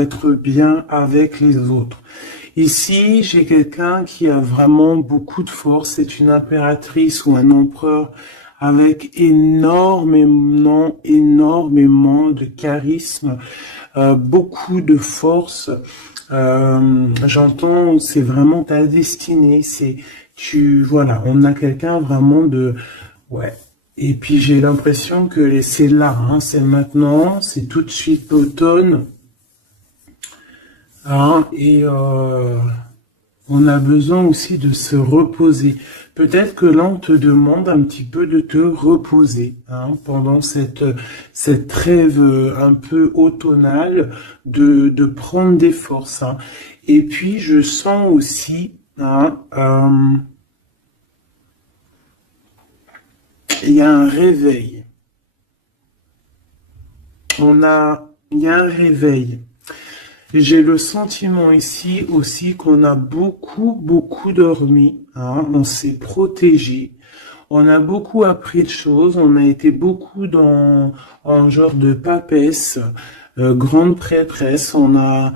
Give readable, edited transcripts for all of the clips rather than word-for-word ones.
être bien avec les autres. Ici, j'ai quelqu'un qui a vraiment beaucoup de force. C'est une impératrice ou un empereur avec énormément de charisme, beaucoup de force. J'entends, c'est vraiment ta destinée. Voilà, on a quelqu'un vraiment ouais. Et puis j'ai l'impression que c'est là, hein, c'est maintenant, c'est tout de suite l'automne. Hein, et on a besoin aussi de se reposer. Peut-être que là, on te demande un petit peu de te reposer, hein, pendant cette trêve un peu automnale, de prendre des forces. Hein. Et puis, je sens aussi, hein, il y a un réveil. Il y a un réveil. J'ai le sentiment ici aussi qu'on a beaucoup dormi, hein, on s'est protégé, on a beaucoup appris de choses, on a été beaucoup dans un genre de papesse, grande prêtresse, on a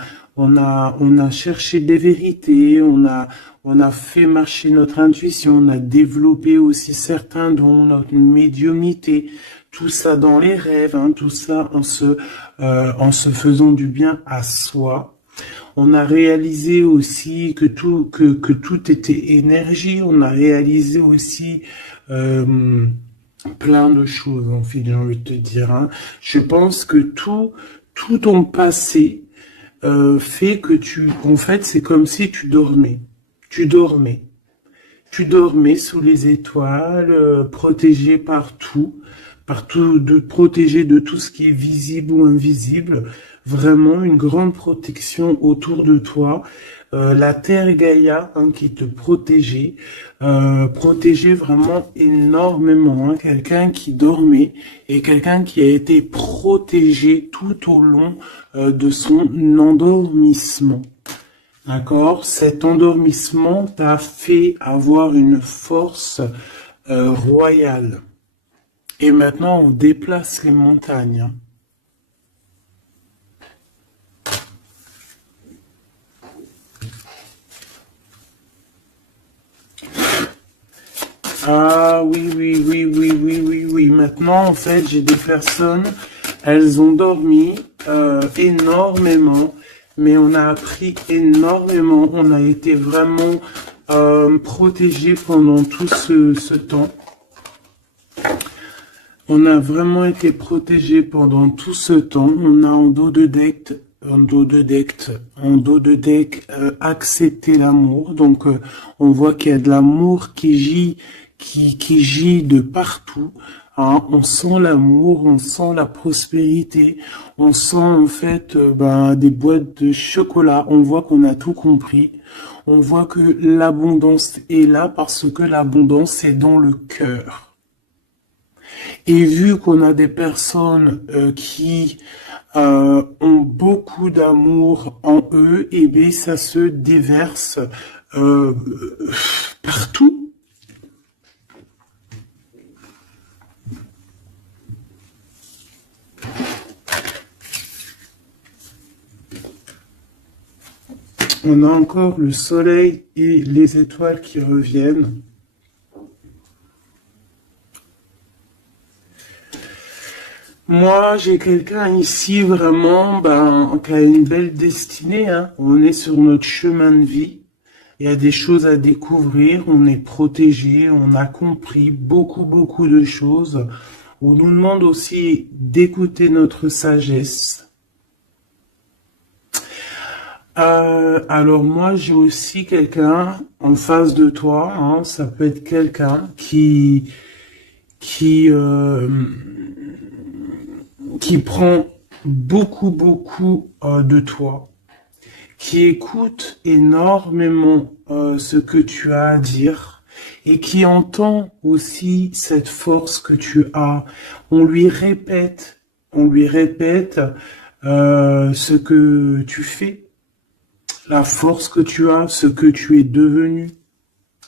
cherché des vérités, on a fait marcher notre intuition, on a développé aussi certains dons, notre médiumnité, tout ça dans les rêves, hein, tout ça en se faisant du bien à soi. On a réalisé aussi que tout était énergie. On a réalisé aussi plein de choses, en fait, j'ai envie de te dire. Hein. Je pense que tout ton passé fait que en fait, c'est comme si tu dormais. Tu dormais. Tu dormais sous les étoiles, protégé protégé de tout ce qui est visible ou invisible. Vraiment une grande protection autour de toi. La Terre Gaïa, hein, qui te protégeait, protégeait vraiment énormément. Hein, quelqu'un qui dormait et quelqu'un qui a été protégé tout au long de son endormissement. D'accord? Cet endormissement t'a fait avoir une force royale. Et maintenant, on déplace les montagnes. Ah oui. Maintenant, en fait, j'ai des personnes, elles ont dormi énormément, mais on a appris énormément. On a été vraiment protégés pendant tout ce temps. On a vraiment été protégés pendant tout ce temps. On a en dos de deck accepté l'amour. Donc on voit qu'il y a de l'amour qui gît de partout. Hein. On sent l'amour, on sent la prospérité, on sent en fait des boîtes de chocolat. On voit qu'on a tout compris. On voit que l'abondance est là parce que l'abondance est dans le cœur. Et vu qu'on a des personnes qui ont beaucoup d'amour en eux, et bien ça se déverse partout. On a encore le soleil et les étoiles qui reviennent. Moi, j'ai quelqu'un ici vraiment qui a une belle destinée. Hein. On est sur notre chemin de vie. Il y a des choses à découvrir. On est protégé. On a compris beaucoup de choses. On nous demande aussi d'écouter notre sagesse. Alors moi, j'ai aussi quelqu'un en face de toi. Hein. Ça peut être quelqu'un qui prend beaucoup de toi, qui écoute énormément ce que tu as à dire et qui entend aussi cette force que tu as. On lui répète ce que tu fais, la force que tu as, ce que tu es devenu.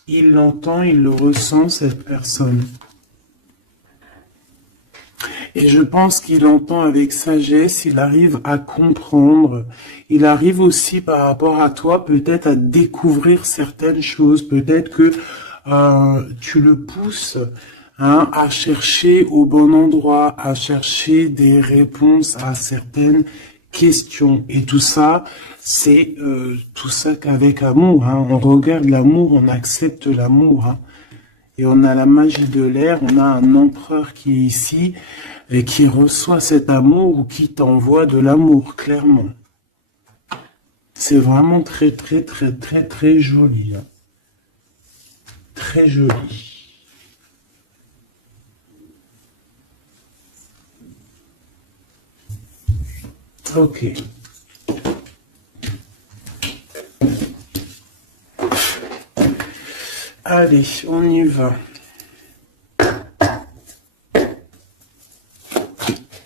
Il l'entend, il le ressent, cette personne. Et je pense qu'il entend avec sagesse, il arrive à comprendre, il arrive aussi par rapport à toi peut-être à découvrir certaines choses, peut-être que tu le pousses à chercher au bon endroit, à chercher des réponses à certaines questions. Et tout ça, c'est tout ça qu'avec amour. On regarde l'amour, on accepte l'amour. Et on a la magie de l'air, on a un empereur qui est ici et qui reçoit cet amour ou qui t'envoie de l'amour, clairement. C'est vraiment très, très, très, très, très joli. Très joli. Ok. Allez, on y va.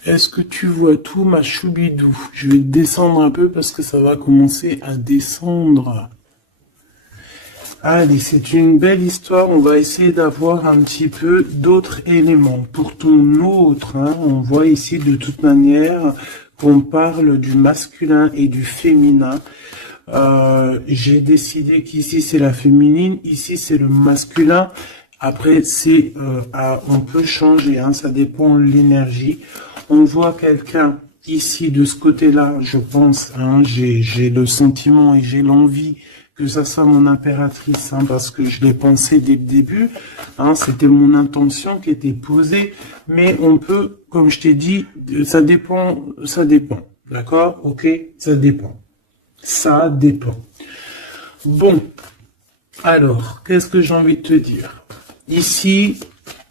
Est-ce que tu vois tout, ma choubidou? Je vais descendre un peu parce que ça va commencer à descendre. Allez, c'est une belle histoire. On va essayer d'avoir un petit peu d'autres éléments. Pour ton autre, on voit ici de toute manière qu'on parle du masculin et du féminin. J'ai décidé qu'ici c'est la féminine, ici c'est le masculin. Après c'est on peut changer, ça dépend de l'énergie. On voit quelqu'un ici de ce côté-là, je pense, j'ai le sentiment et j'ai l'envie que ça soit mon impératrice, parce que je l'ai pensé dès le début, c'était mon intention qui était posée, mais on peut, comme je t'ai dit, ça dépend, d'accord, ok, ça dépend. Ça dépend. Bon, alors, qu'est-ce que j'ai envie de te dire? Ici,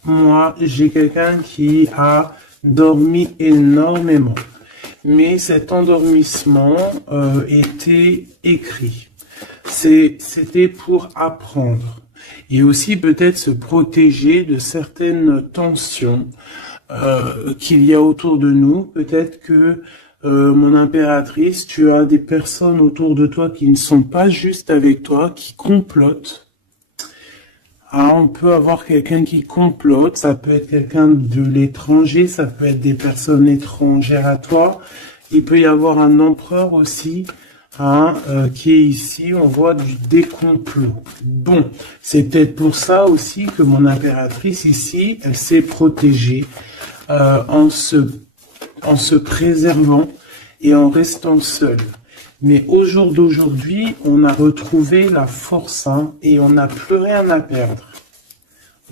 moi, j'ai quelqu'un qui a dormi énormément. Mais cet endormissement était écrit. C'était pour apprendre. Et aussi peut-être se protéger de certaines tensions qu'il y a autour de nous. Peut-être que mon impératrice, tu as des personnes autour de toi qui ne sont pas juste avec toi, qui complotent. On peut avoir quelqu'un qui complote, ça peut être quelqu'un de l'étranger, ça peut être des personnes étrangères à toi. Il peut y avoir un empereur aussi, qui est ici, on voit des complots. Bon, c'est peut-être pour ça aussi que mon impératrice ici, elle s'est protégée en se préservant et en restant seule. Mais au jour d'aujourd'hui, on a retrouvé la force et on n'a plus rien à perdre.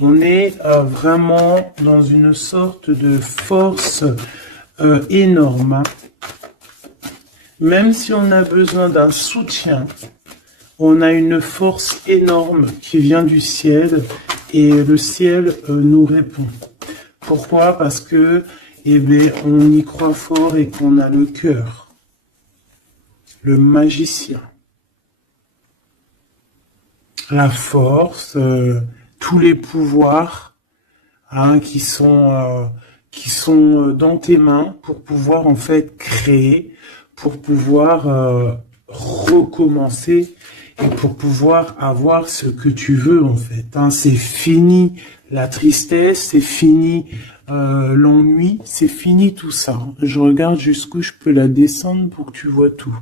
On est vraiment dans une sorte de force énorme. Même si on a besoin d'un soutien, on a une force énorme qui vient du ciel et le ciel nous répond. Pourquoi? Parce que on y croit fort et qu'on a le cœur. Le magicien. La force, tous les pouvoirs qui sont dans tes mains pour pouvoir en fait créer, pour pouvoir recommencer et pour pouvoir avoir ce que tu veux en fait. C'est fini la tristesse, c'est fini l'ennui, c'est fini tout ça. Je regarde jusqu'où je peux la descendre pour que tu vois tout.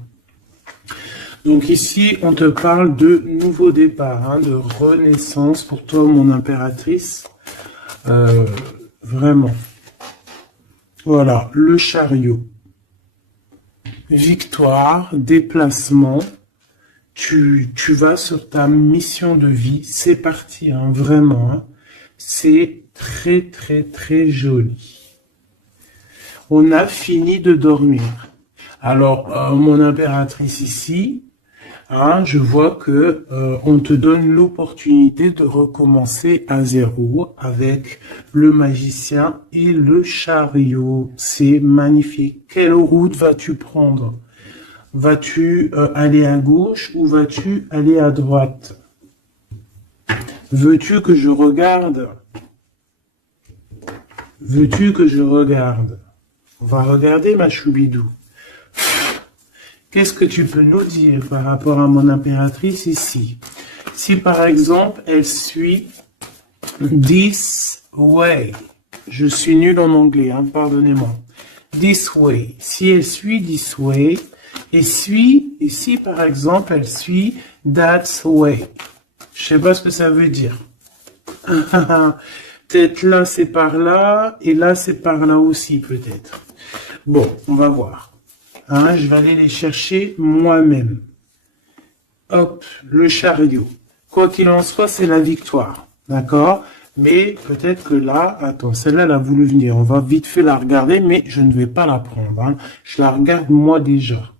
Donc ici, on te parle de nouveau départ, de renaissance pour toi, mon impératrice. Vraiment. Voilà, le chariot. Victoire, déplacement. Tu vas sur ta mission de vie. C'est parti, vraiment. C'est très, très, très joli. On a fini de dormir. Alors, mon impératrice ici, je vois que on te donne l'opportunité de recommencer à zéro avec le magicien et le chariot. C'est magnifique. Quelle route vas-tu prendre? Vas-tu aller à gauche ou vas-tu aller à droite? Veux-tu que je regarde? Veux-tu que je regarde? On va regarder, ma choubidou. Qu'est-ce que tu peux nous dire par rapport à mon impératrice ici? Si par exemple, elle suit this way, Je suis nul en anglais, hein, pardonnez-moi. This way. Si elle suit this way, et si par exemple elle suit that way. Je sais pas ce que ça veut dire. Peut-être là c'est par là, et là c'est par là aussi peut-être. Bon, on va voir. Hein, je vais aller les chercher moi-même. Hop, le chariot. Quoi qu'il en soit, c'est la victoire. D'accord? Mais peut-être que là, attends, celle-là, elle a voulu venir. On va vite fait la regarder, mais je ne vais pas la prendre. Hein. Je la regarde moi déjà.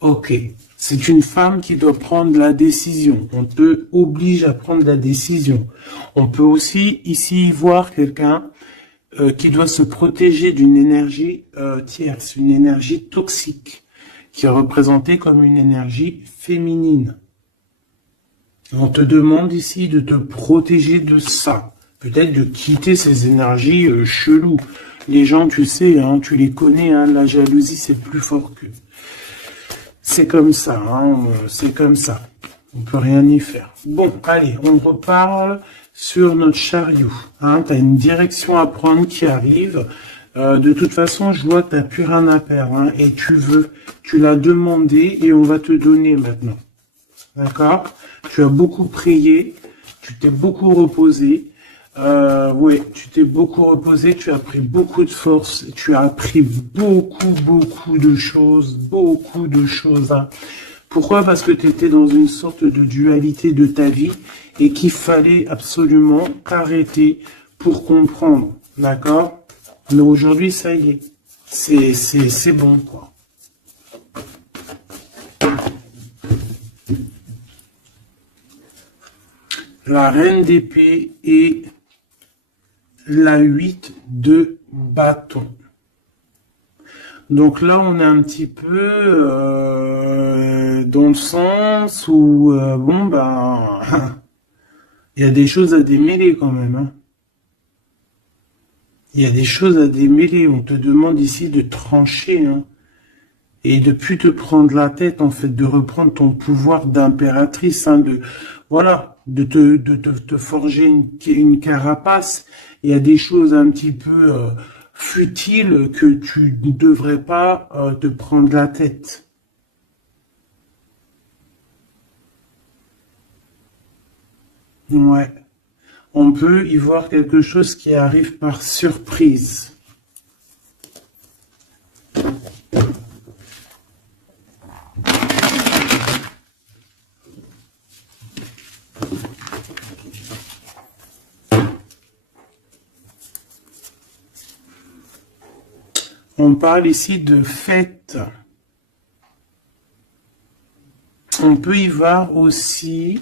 Ok. C'est une femme qui doit prendre la décision. On te oblige à prendre la décision. On peut aussi ici voir quelqu'un qui doit se protéger d'une énergie tierce, une énergie toxique, qui est représentée comme une énergie féminine. On te demande ici de te protéger de ça. Peut-être de quitter ces énergies cheloues. Les gens, tu sais, hein, tu les connais, hein, la jalousie, c'est plus fort qu'eux. C'est comme ça, hein, c'est comme ça. On peut rien y faire. Bon, allez, on reparle sur notre chariot. Hein, tu as une direction à prendre qui arrive. De toute façon, je vois que tu n'as plus rien à perdre. Hein, et tu l'as demandé et on va te donner maintenant. D'accord? Tu as beaucoup prié, tu t'es beaucoup reposé. Ouais, tu t'es beaucoup reposé, tu as pris beaucoup de force, tu as appris beaucoup de choses, hein. Pourquoi? Parce que tu étais dans une sorte de dualité de ta vie et qu'il fallait absolument t'arrêter pour comprendre, d'accord? Mais aujourd'hui, ça y est, c'est bon, quoi. La reine d'épée et la 8 de bâton. Donc là, on est un petit peu dans le sens où, bon, ben, il y a des choses à démêler quand même. Hein. Il y a des choses à démêler. On te demande ici de trancher. Hein. Et de plus te prendre la tête, en fait, de reprendre ton pouvoir d'impératrice, hein, voilà, de te forger une carapace. Il y a des choses un petit peu futiles que tu ne devrais pas te prendre la tête. Ouais. On peut y voir quelque chose qui arrive par surprise. On parle ici de fête. On peut y voir aussi...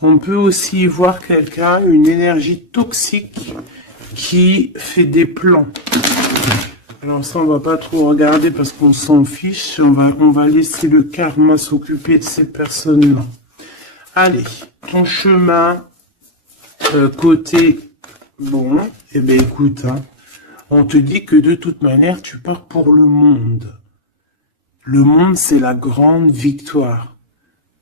On peut aussi voir quelqu'un, une énergie toxique qui fait des plans. Alors ça, on va pas trop regarder parce qu'on s'en fiche. On va laisser le karma s'occuper de ces personnes-là. Allez, ton chemin côté... Bon, eh bien écoute, hein, on te dit que de toute manière, tu pars pour le monde. Le monde, c'est la grande victoire.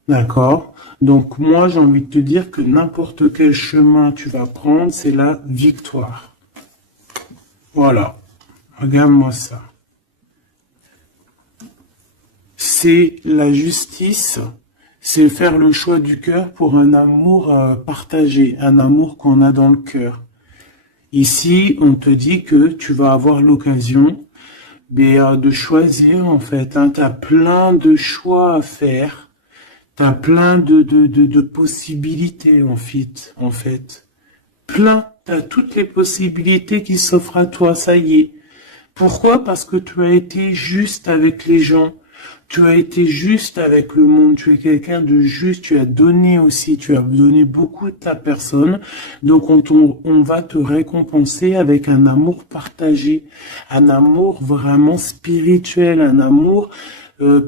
D'accord? Donc moi, j'ai envie de te dire que n'importe quel chemin tu vas prendre, c'est la victoire. Voilà. Regarde-moi ça. C'est la justice, c'est faire le choix du cœur pour un amour partagé, un amour qu'on a dans le cœur. Ici, on te dit que tu vas avoir l'occasion de choisir, en fait. Hein, tu as plein de choix à faire. Tu as plein de possibilités, en fait. Plein. Tu as toutes les possibilités qui s'offrent à toi, ça y est. Pourquoi? Parce que tu as été juste avec les gens. Tu as été juste avec le monde, tu es quelqu'un de juste, tu as donné aussi, tu as donné beaucoup de ta personne, donc on va te récompenser avec un amour partagé, un amour vraiment spirituel, un amour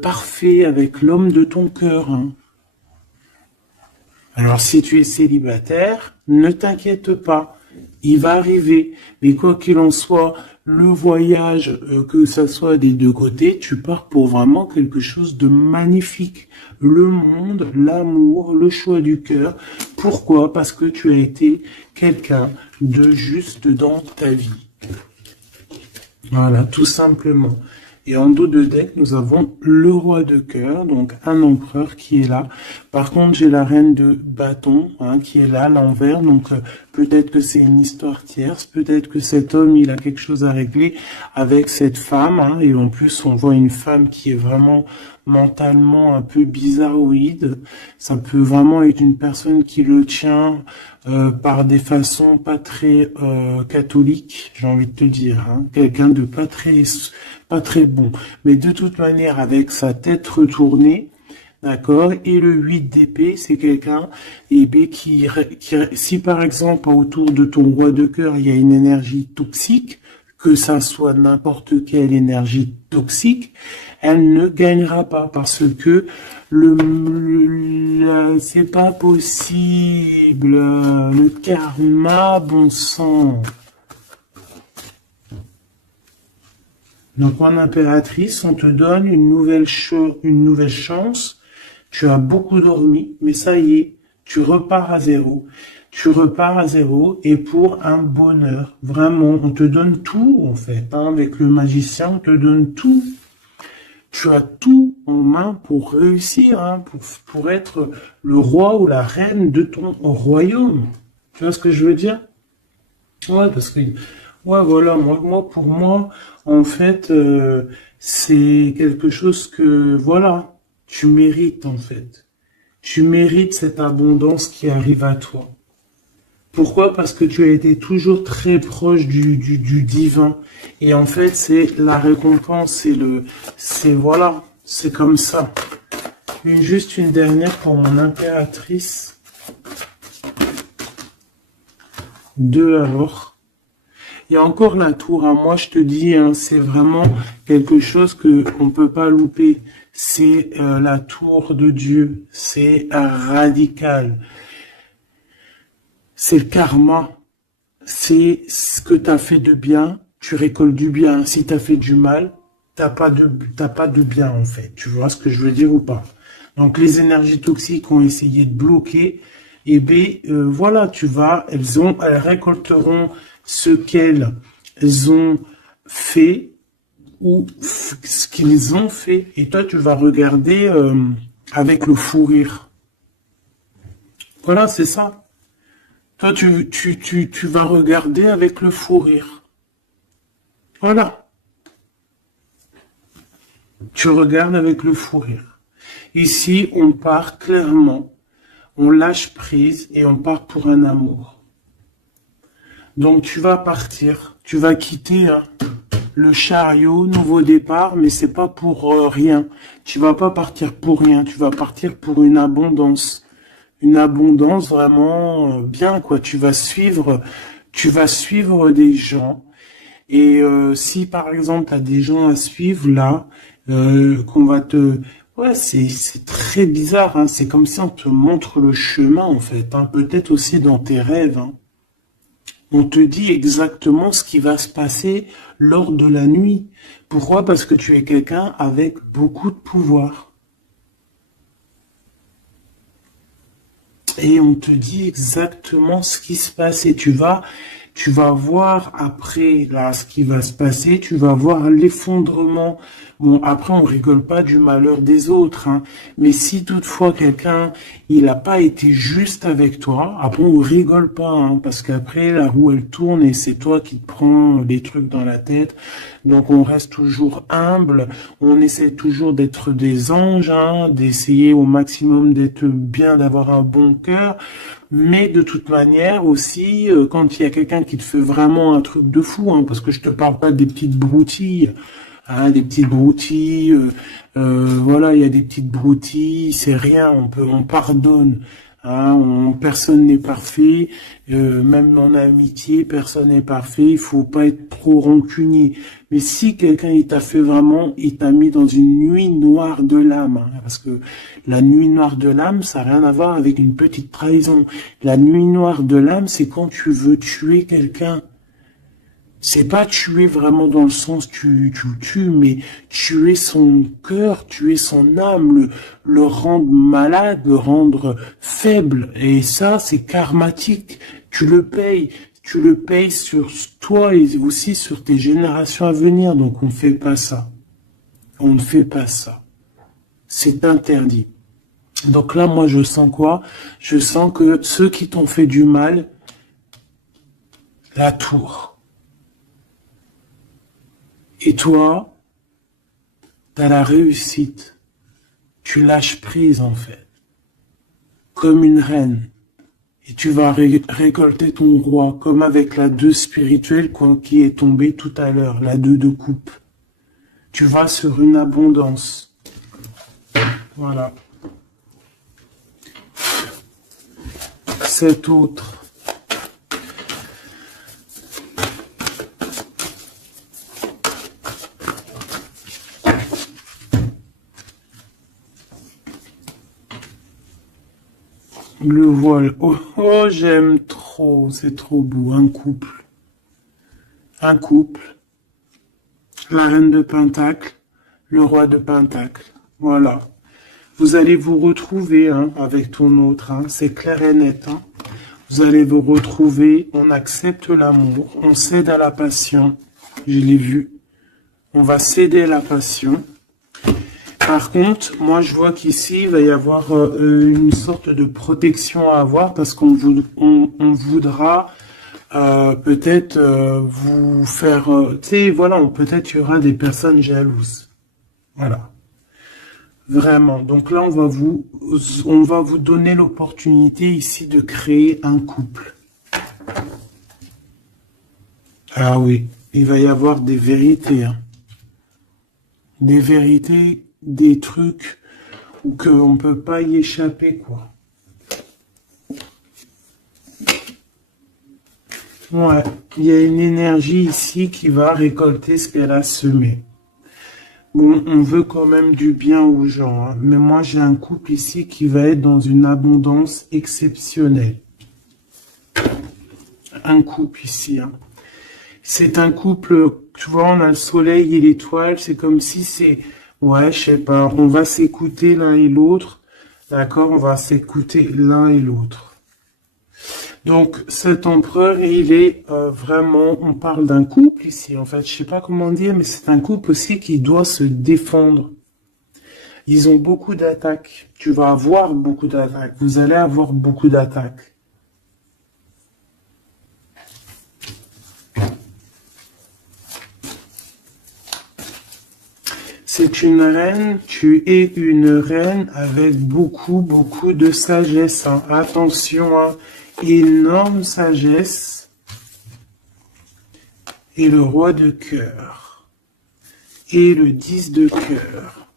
parfait avec l'homme de ton cœur. Hein. Alors si tu es célibataire, ne t'inquiète pas, il va arriver, mais quoi qu'il en soit, le voyage, que ça soit des deux côtés, tu pars pour vraiment quelque chose de magnifique. Le monde, l'amour, le choix du cœur. Pourquoi? Parce que tu as été quelqu'un de juste dans ta vie. Voilà, tout simplement. Et en dos de deck, nous avons le roi de cœur, donc un empereur qui est là. Par contre, j'ai la reine de bâton, hein, qui est là, à l'envers. Donc, peut-être que c'est une histoire tierce. Peut-être que cet homme, il a quelque chose à régler avec cette femme. Hein, et en plus, on voit une femme qui est vraiment mentalement un peu bizarroïde. Ça peut vraiment être une personne qui le tient par des façons pas très catholiques, j'ai envie de te dire. Hein, quelqu'un de pas très bon. Mais de toute manière, avec sa tête retournée, d'accord, et le 8 d'épée, c'est quelqu'un si par exemple autour de ton roi de cœur, il y a une énergie toxique, que ça soit n'importe quelle énergie toxique, elle ne gagnera pas parce que c'est pas possible. Le karma, bon sang. Donc, en impératrice, on te donne une nouvelle chance. Tu as beaucoup dormi, mais ça y est, tu repars à zéro. Tu repars à zéro et pour un bonheur. Vraiment, on te donne tout, en fait. Hein, avec le magicien, on te donne tout. Tu as tout en main pour réussir, hein, pour être le roi ou la reine de ton royaume. Tu vois ce que je veux dire? Ouais, parce que... Ouais, voilà, pour moi, en fait, c'est quelque chose que, voilà, tu mérites, en fait. Tu mérites cette abondance qui arrive à toi. Pourquoi? Parce que tu as été toujours très proche du divin. Et en fait, c'est la récompense, voilà, c'est comme ça. Juste une dernière pour mon impératrice. 2 alors. Il y a encore la tour, hein. Moi je te dis, hein, c'est vraiment quelque chose que on peut pas louper. C'est la tour de Dieu, c'est radical. C'est le karma, c'est ce que tu as fait de bien, tu récoltes du bien. Si tu as fait du mal, t'as pas de bien en fait. Tu vois ce que je veux dire ou pas? Donc les énergies toxiques ont essayé de bloquer. Et bien voilà, elles récolteront ce qu'elles ont fait ou ce qu'ils ont fait. Et toi, tu vas regarder avec le fou rire. Voilà, c'est ça. Toi, tu vas regarder avec le fou rire. Voilà. Tu regardes avec le fou rire. Ici, on part clairement. On lâche prise et on part pour un amour. Donc, tu vas partir. Tu vas quitter le chariot, nouveau départ, mais c'est pas pour rien. Tu vas pas partir pour rien. Tu vas partir pour une abondance. Une abondance vraiment bien, quoi. Tu vas suivre des gens. Et si par exemple tu as des gens à suivre là, qu'on va te... Ouais, c'est très bizarre, hein. C'est comme si on te montre le chemin en fait, hein. Peut-être aussi dans tes rêves, hein. On te dit exactement ce qui va se passer lors de la nuit. Pourquoi? Parce que tu es quelqu'un avec beaucoup de pouvoir. Et on te dit exactement ce qui se passe et tu vas voir après là ce qui va se passer, tu vas voir l'effondrement. Bon, après on rigole pas du malheur des autres, hein, mais si toutefois quelqu'un il n'a pas été juste avec toi, après on rigole pas, hein, parce qu'après la roue elle tourne et c'est toi qui te prends des trucs dans la tête. Donc on reste toujours humble, on essaie toujours d'être des anges, hein, d'essayer au maximum d'être bien, d'avoir un bon cœur. Mais de toute manière aussi, quand il y a quelqu'un qui te fait vraiment un truc de fou, hein, parce que je te parle pas des petites broutilles, hein, des petites broutilles, voilà, il y a des petites broutilles, c'est rien, on pardonne. Hein, personne n'est parfait, même en amitié, personne n'est parfait, il faut pas être trop rancunier. Mais si quelqu'un il t'a fait vraiment, il t'a mis dans une nuit noire de l'âme, hein, parce que la nuit noire de l'âme, ça n'a rien à voir avec une petite trahison. La nuit noire de l'âme, c'est quand tu veux tuer quelqu'un. C'est pas tuer vraiment dans le sens tu le tues, mais tuer son cœur, tuer son âme, le rendre malade, le rendre faible. Et ça, c'est karmatique. Tu le payes. Tu le payes sur toi et aussi sur tes générations à venir. Donc on ne fait pas ça. On ne fait pas ça. C'est interdit. Donc là, moi, je sens quoi? Je sens que ceux qui t'ont fait du mal, la tour. Et toi, t'as la réussite. Tu lâches prise, en fait. Comme une reine. Et tu vas récolter ton roi, comme avec la 2 spirituelle qui est tombée tout à l'heure, la 2 de coupe. Tu vas sur une abondance. Voilà. Cet autre. Le voile. Oh, oh, j'aime trop. C'est trop beau. Un couple. Un couple. La reine de Pentacle. Le roi de Pentacle. Voilà. Vous allez vous retrouver hein, avec ton autre. Hein. C'est clair et net. Hein. Vous allez vous retrouver. On accepte l'amour. On cède à la passion. Je l'ai vu. On va céder à la passion. Par contre, moi je vois qu'ici, il va y avoir une sorte de protection à avoir parce qu'on on voudra peut-être vous faire... tu sais, voilà, peut-être il y aura des personnes jalouses. Voilà. Vraiment. Donc là, on va vous donner l'opportunité ici de créer un couple. Ah oui, il va y avoir des vérités. Hein. Des vérités, des trucs ou qu'on ne peut pas y échapper, quoi. Ouais, il y a une énergie ici qui va récolter ce qu'elle a semé. Bon, on veut quand même du bien aux gens, hein, mais moi j'ai un couple ici qui va être dans une abondance exceptionnelle. Un couple ici, hein. C'est un couple, tu vois, on a le soleil et l'étoile, c'est comme si c'est... Ouais, je sais pas, on va s'écouter l'un et l'autre. D'accord, on va s'écouter l'un et l'autre. Donc, cet empereur, il est vraiment... On parle d'un couple ici, en fait. Je sais pas comment dire, mais c'est un couple aussi qui doit se défendre. Ils ont beaucoup d'attaques. Tu vas avoir beaucoup d'attaques. Vous allez avoir beaucoup d'attaques. C'est une reine, tu es une reine avec beaucoup, beaucoup de sagesse. Hein. Attention, hein. Énorme sagesse. Et le roi de cœur. Et le 10 de cœur.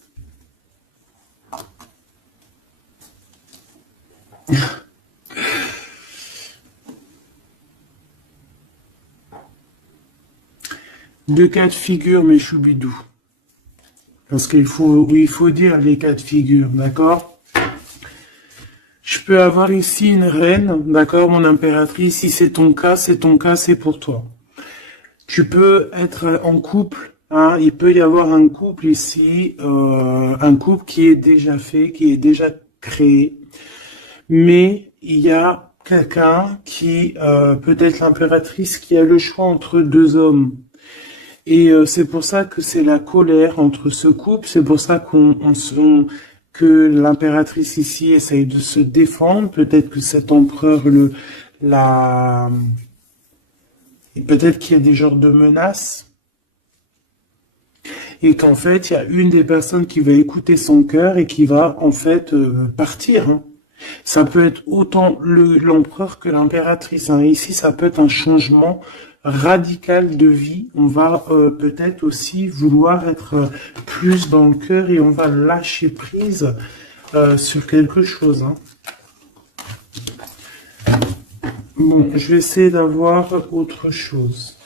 Deux cas de figure, mes choubidous. Parce qu'il faut dire les cas de figure, d'accord? Je peux avoir ici une reine, d'accord, mon impératrice, si c'est ton cas, c'est pour toi. Tu peux être en couple, hein, il peut y avoir un couple ici, un couple qui est déjà fait, qui est déjà créé, mais il y a quelqu'un qui, peut-être l'impératrice, qui a le choix entre deux hommes. Et c'est pour ça que c'est la colère entre ce couple, c'est pour ça que l'impératrice ici essaye de se défendre, peut-être que cet empereur peut-être qu'il y a des genres de menaces, et qu'en fait, il y a une des personnes qui va écouter son cœur et qui va en fait partir. Hein. Ça peut être autant l'empereur que l'impératrice. Hein. Ici, ça peut être un changement radical de vie. On va peut-être aussi vouloir être plus dans le cœur et on va lâcher prise sur quelque chose. Hein. Bon, je vais essayer d'avoir autre chose.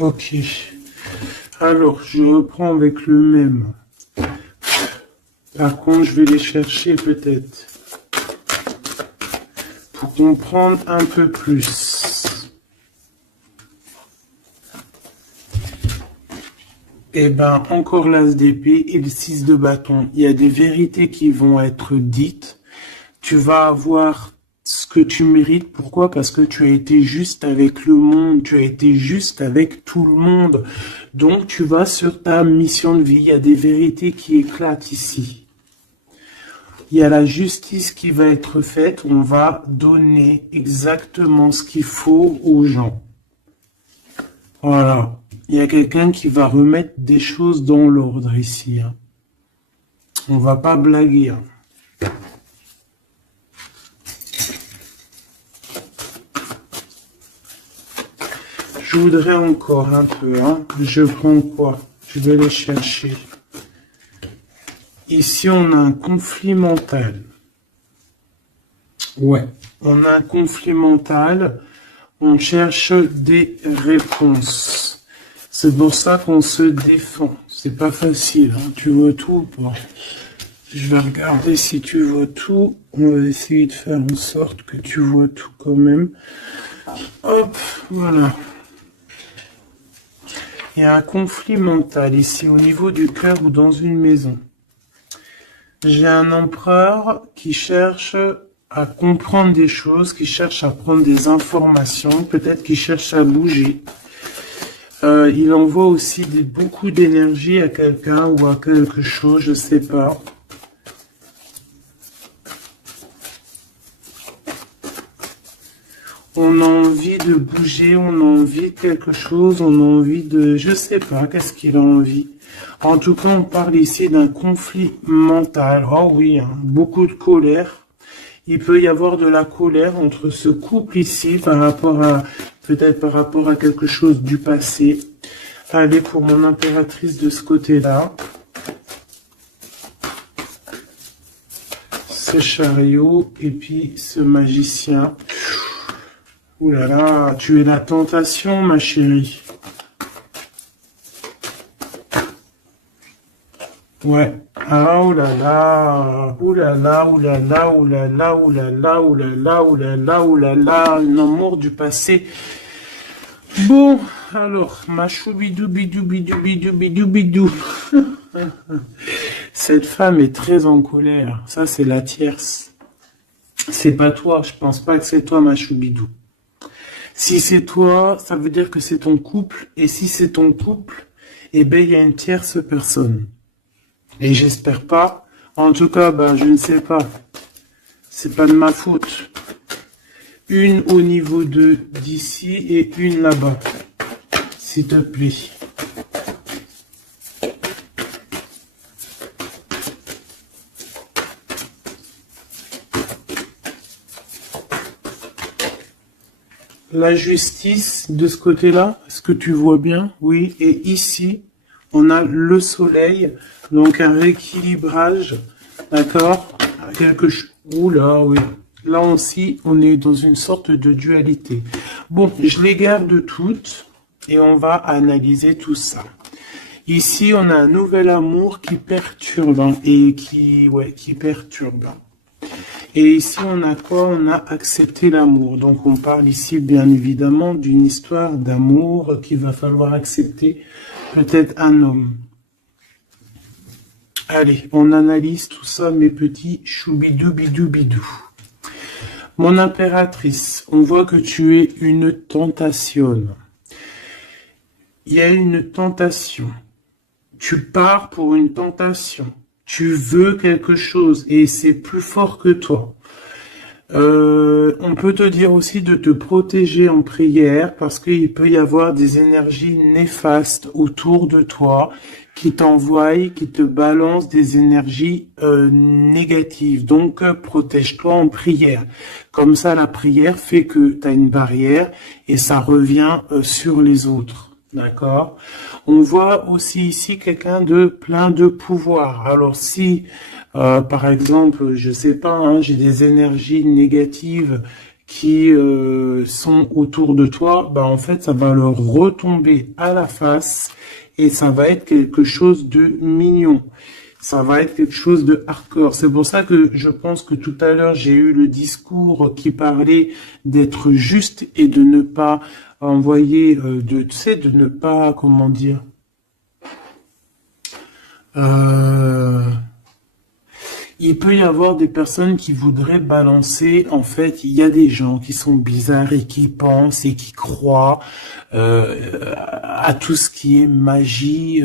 Ok. Alors, je reprends avec le même. Par contre, je vais les chercher peut-être. Pour comprendre un peu plus. Eh ben, encore l'as d'épée et le 6 de bâton. Il y a des vérités qui vont être dites. Tu vas avoir ce que tu mérites. Pourquoi? Parce que tu as été juste avec le monde. Tu as été juste avec tout le monde. Donc, tu vas sur ta mission de vie. Il y a des vérités qui éclatent ici. Il y a la justice qui va être faite. On va donner exactement ce qu'il faut aux gens. Voilà. Il y a quelqu'un qui va remettre des choses dans l'ordre ici. Hein. On va pas blaguer. Hein. Je voudrais encore un peu. Hein. Je prends quoi? Je vais les chercher. Ici, on a un conflit mental. Ouais, on a un conflit mental. On cherche des réponses. C'est pour ça qu'on se défend. C'est pas facile. Hein. Tu vois tout ou pas? Je vais regarder si tu vois tout. On va essayer de faire en sorte que tu vois tout quand même. Hop, voilà. Il y a un conflit mental ici au niveau du cœur ou dans une maison. J'ai un empereur qui cherche à comprendre des choses, qui cherche à prendre des informations, peut-être qui cherche à bouger. Il envoie aussi beaucoup d'énergie à quelqu'un ou à quelque chose, je sais pas. On a envie de bouger, on a envie de quelque chose, on a envie de... Je sais pas, qu'est-ce qu'il a envie. En tout cas, on parle ici d'un conflit mental. Oh oui, hein, beaucoup de colère. Il peut y avoir de la colère entre ce couple ici par rapport à... Peut-être par rapport à quelque chose du passé. Allez, pour mon impératrice de ce côté-là. Ce chariot et puis ce magicien. Ouh là là, tu es la tentation, ma chérie. Ouais. Ah, oh là là. Ouh là là, ouh là là, ouh là là, ouh là là, ouh là là, ouh là là, ouh là là. Un amour du passé. Bon, alors, ma choubidou, bidou, bidou, bidou, bidou, bidou. Cette femme est très en colère. Ça, c'est la tierce. C'est pas toi. Je pense pas que c'est toi, ma choubidou. Si c'est toi, ça veut dire que c'est ton couple. Et si c'est ton couple, eh ben, il y a une tierce personne. Et j'espère pas. En tout cas, ben, je ne sais pas. C'est pas de ma faute. Une au niveau d'ici et une là-bas. S'il te plaît. La justice de ce côté-là, est-ce que tu vois bien? Oui, et ici, on a le soleil, donc un rééquilibrage, d'accord? Quelque chose. Oula, oui. Là aussi, on est dans une sorte de dualité. Bon, je les garde toutes et on va analyser tout ça. Ici, on a un nouvel amour qui perturbe hein, et qui perturbe. Et ici, on a quoi? On a accepté l'amour. Donc, on parle ici, bien évidemment, d'une histoire d'amour qu'il va falloir accepter. Peut-être un homme. Allez, on analyse tout ça, mes petits choubidou bidou bidou. Mon impératrice, on voit que tu es une tentation. Il y a une tentation. Tu pars pour une tentation. Tu veux quelque chose et c'est plus fort que toi. On peut te dire aussi de te protéger en prière parce qu'il peut y avoir des énergies néfastes autour de toi qui t'envoient, qui te balancent des énergies négatives. Donc, protège-toi en prière. Comme ça, la prière fait que tu as une barrière et ça revient sur les autres. D'accord? On voit aussi ici quelqu'un de plein de pouvoir. Alors, si... par exemple, je sais pas, hein, j'ai des énergies négatives qui sont autour de toi, bah en fait, ça va leur retomber à la face et ça va être quelque chose de mignon. Ça va être quelque chose de hardcore. C'est pour ça que je pense que tout à l'heure, j'ai eu le discours qui parlait d'être juste et de ne pas envoyer, tu sais, de ne pas, comment dire, euh, il peut y avoir des personnes qui voudraient balancer. En fait, il y a des gens qui sont bizarres et qui pensent et qui croient à tout ce qui est magie,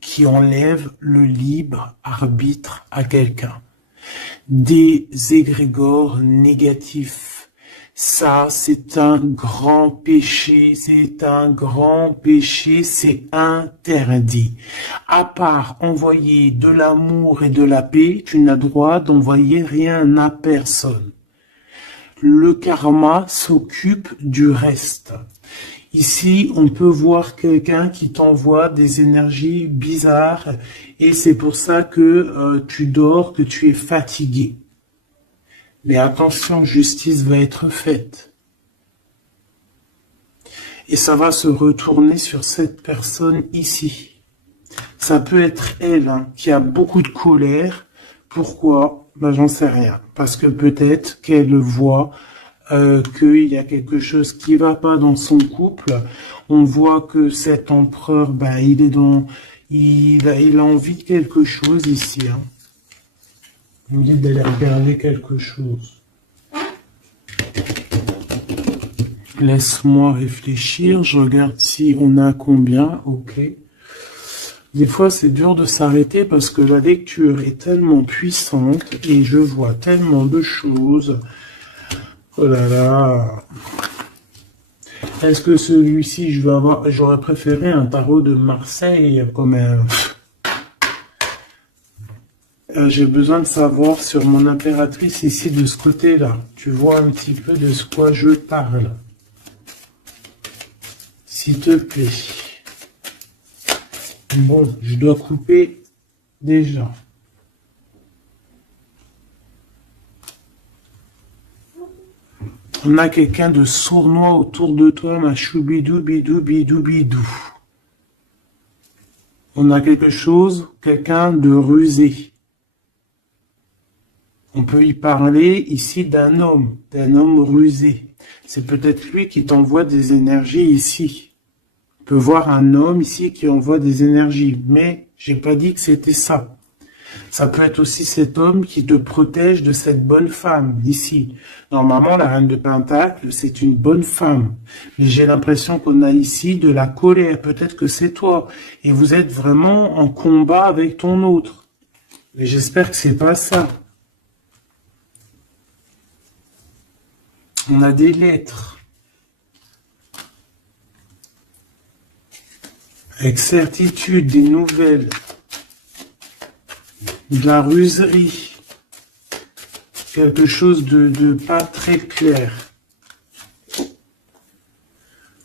qui enlève le libre arbitre à quelqu'un. Des égrégores négatifs. Ça, c'est un grand péché, c'est un grand péché, c'est interdit. À part envoyer de l'amour et de la paix, tu n'as droit d'envoyer rien à personne. Le karma s'occupe du reste. Ici, on peut voir quelqu'un qui t'envoie des énergies bizarres et c'est pour ça que tu dors, que tu es fatigué. Mais attention, justice va être faite. Et ça va se retourner sur cette personne ici. Ça peut être elle qui a beaucoup de colère. Pourquoi? Ben, j'en sais rien. Parce que peut-être qu'elle voit qu'il y a quelque chose qui va pas dans son couple. On voit que cet empereur, ben, il a envie de quelque chose ici. Il me dit d'aller regarder quelque chose. Laisse-moi réfléchir. Je regarde si on a combien. Ok. Des fois, c'est dur de s'arrêter parce que la lecture est tellement puissante et je vois tellement de choses. Oh là là. Est-ce que celui-ci, j'aurais préféré un tarot de Marseille comme un... J'ai besoin de savoir sur mon impératrice ici de ce côté-là. Tu vois un petit peu de ce quoi je parle. S'il te plaît. Bon, je dois couper déjà. On a quelqu'un de sournois autour de toi, ma choubidou, bidou, bidou, bidou. On a quelqu'un de rusé. On peut y parler ici d'un homme rusé. C'est peut-être lui qui t'envoie des énergies ici. On peut voir un homme ici qui envoie des énergies, mais j'ai pas dit que c'était ça. Ça peut être aussi cet homme qui te protège de cette bonne femme ici. Normalement, la reine de Pentacle, c'est une bonne femme. Mais j'ai l'impression qu'on a ici de la colère. Peut-être que c'est toi. Et vous êtes vraiment en combat avec ton autre. Mais j'espère que c'est pas ça. On a des lettres. Avec certitude, des nouvelles. De la ruserie. Quelque chose de pas très clair.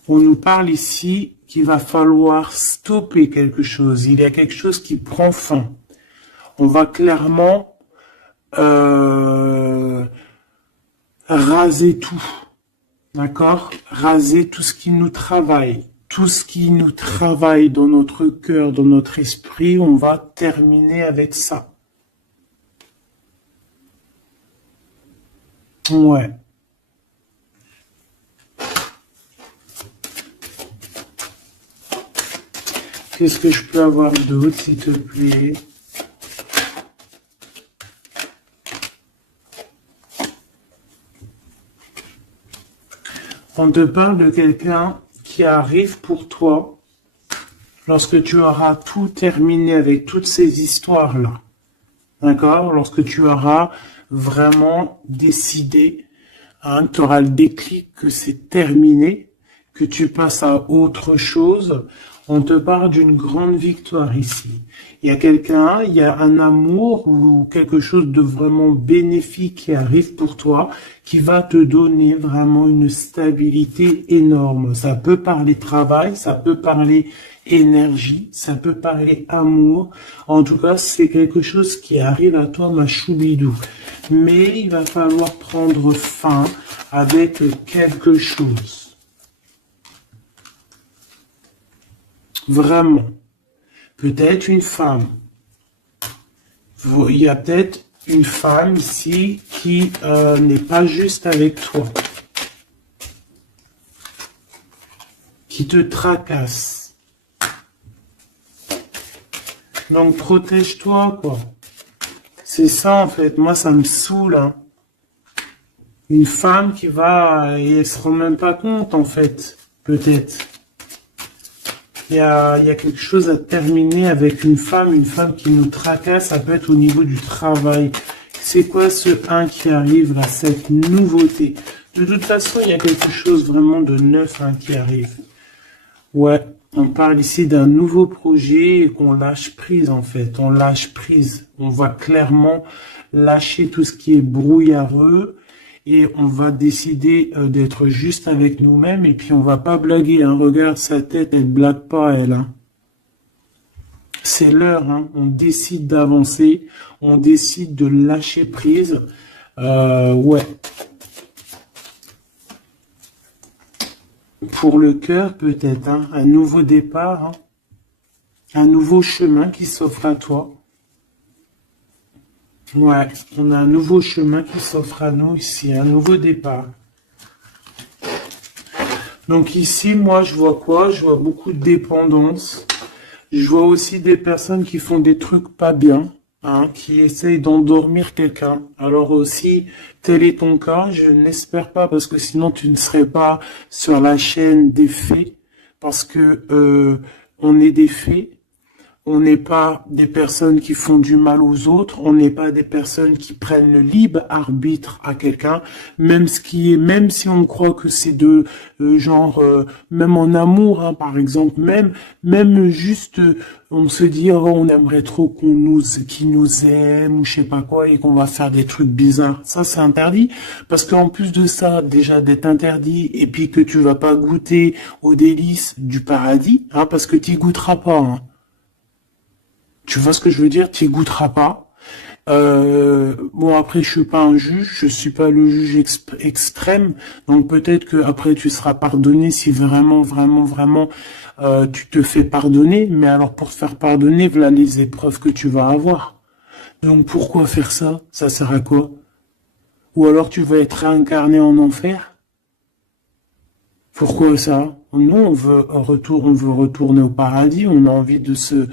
On nous parle ici qu'il va falloir stopper quelque chose. Il y a quelque chose qui prend fin. On va clairement raser tout. D'accord? Raser tout ce qui nous travaille. Tout ce qui nous travaille dans notre cœur, dans notre esprit, on va terminer avec ça. Ouais. Qu'est-ce que je peux avoir d'autre, s'il te plaît? On te parle de quelqu'un qui arrive pour toi lorsque tu auras tout terminé avec toutes ces histoires-là. D'accord? Lorsque tu auras vraiment décidé, tu auras le déclic que c'est terminé, que tu passes à autre chose. On te parle d'une grande victoire ici. Il y a quelqu'un, il y a un amour ou quelque chose de vraiment bénéfique qui arrive pour toi, qui va te donner vraiment une stabilité énorme. Ça peut parler travail, ça peut parler énergie, ça peut parler amour. En tout cas, c'est quelque chose qui arrive à toi, ma choubidou. Mais il va falloir prendre fin avec quelque chose. Vraiment. Peut-être une femme. Il y a peut-être une femme ici qui n'est pas juste avec toi. Qui te tracasse. Donc protège-toi, quoi. C'est ça, en fait. Moi, ça me saoule, hein. Une femme qui va... Et elle se rend même pas compte, en fait. Peut-être. Il y a quelque chose à terminer avec une femme qui nous tracasse, ça peut être au niveau du travail. C'est quoi ce 1 qui arrive là, cette nouveauté? De toute façon, il y a quelque chose vraiment de neuf qui arrive. Ouais, on parle ici d'un nouveau projet et qu'on lâche prise en fait. On lâche prise. On va clairement lâcher tout ce qui est brouillareux. Et on va décider d'être juste avec nous-mêmes et puis on va pas blaguer, hein. Regarde sa tête, elle blague pas elle, hein. C'est l'heure, hein. On décide d'avancer, on décide de lâcher prise. Ouais. Pour le cœur peut-être, hein. Un nouveau départ, hein. Un nouveau chemin qui s'offre à toi. Ouais, on a un nouveau chemin qui s'offre à nous ici, un nouveau départ. Donc ici, moi, je vois quoi? Je vois beaucoup de dépendance. Je vois aussi des personnes qui font des trucs pas bien, hein, qui essayent d'endormir quelqu'un. Alors aussi, tel est ton cas, je n'espère pas, parce que sinon tu ne serais pas sur la chaîne des faits, parce que on est des faits. On n'est pas des personnes qui font du mal aux autres, on n'est pas des personnes qui prennent le libre arbitre à quelqu'un, même si on croit que c'est de même en amour, hein, par exemple, même juste, on se dit, oh, on aimerait trop qu'il nous aime ou je sais pas quoi et qu'on va faire des trucs bizarres. Ça, c'est interdit, parce qu'en plus de ça, déjà d'être interdit et puis que tu vas pas goûter aux délices du paradis, hein, parce que tu goûteras pas, hein. Tu vois ce que je veux dire? Tu y goûteras pas. Bon, après, je suis pas un juge, je suis pas le juge extrême, donc peut-être que après tu seras pardonné si vraiment, vraiment, vraiment tu te fais pardonner. Mais alors pour te faire pardonner, voilà les épreuves que tu vas avoir. Donc pourquoi faire ça? Ça sert à quoi? Ou alors tu vas être réincarné en enfer? Pourquoi ça? Non, on veut on veut retourner au paradis, on a envie de se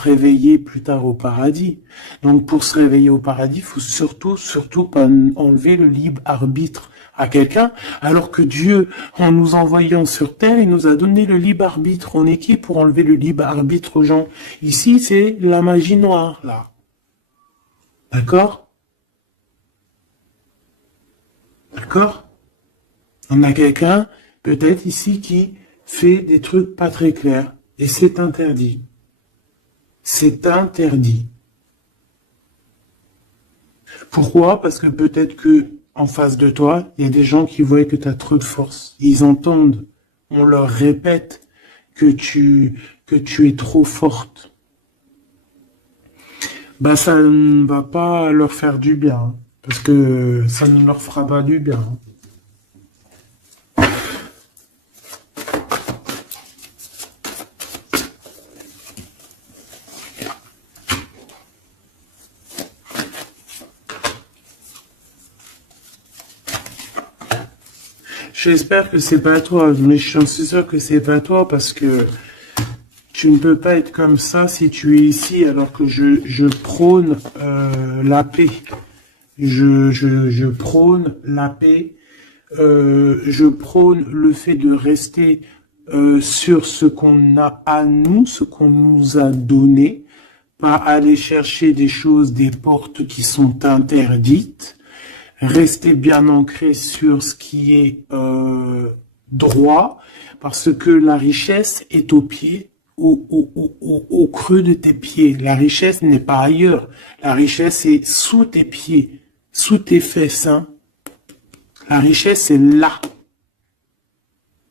réveiller plus tard au paradis. Donc pour se réveiller au paradis, il faut surtout pas enlever le libre arbitre à quelqu'un, alors que Dieu, en nous envoyant sur terre, il nous a donné le libre arbitre. On est qui pour enlever le libre arbitre aux gens? Ici, c'est la magie noire, là. D'accord? D'accord? On a quelqu'un, peut-être ici, qui fait des trucs pas très clairs. Et c'est interdit. C'est interdit. Pourquoi? Parce que peut-être que en face de toi, il y a des gens qui voient que tu as trop de force. Ils entendent. On leur répète que tu es trop forte. Bah, ça ne va pas leur faire du bien. Hein, parce que ça ne leur fera pas du bien. Hein. J'espère que c'est pas toi, mais je suis sûr que c'est pas toi parce que tu ne peux pas être comme ça si tu es ici alors que je prône la paix. Je prône la paix. Je prône le fait de rester sur ce qu'on a à nous, ce qu'on nous a donné, pas aller chercher des choses, des portes qui sont interdites. Rester bien ancré sur ce qui est droit, Parce que la richesse est au pied, au creux de tes pieds. La richesse n'est pas ailleurs. La richesse est sous tes pieds, sous tes fesses. Hein. La richesse est là.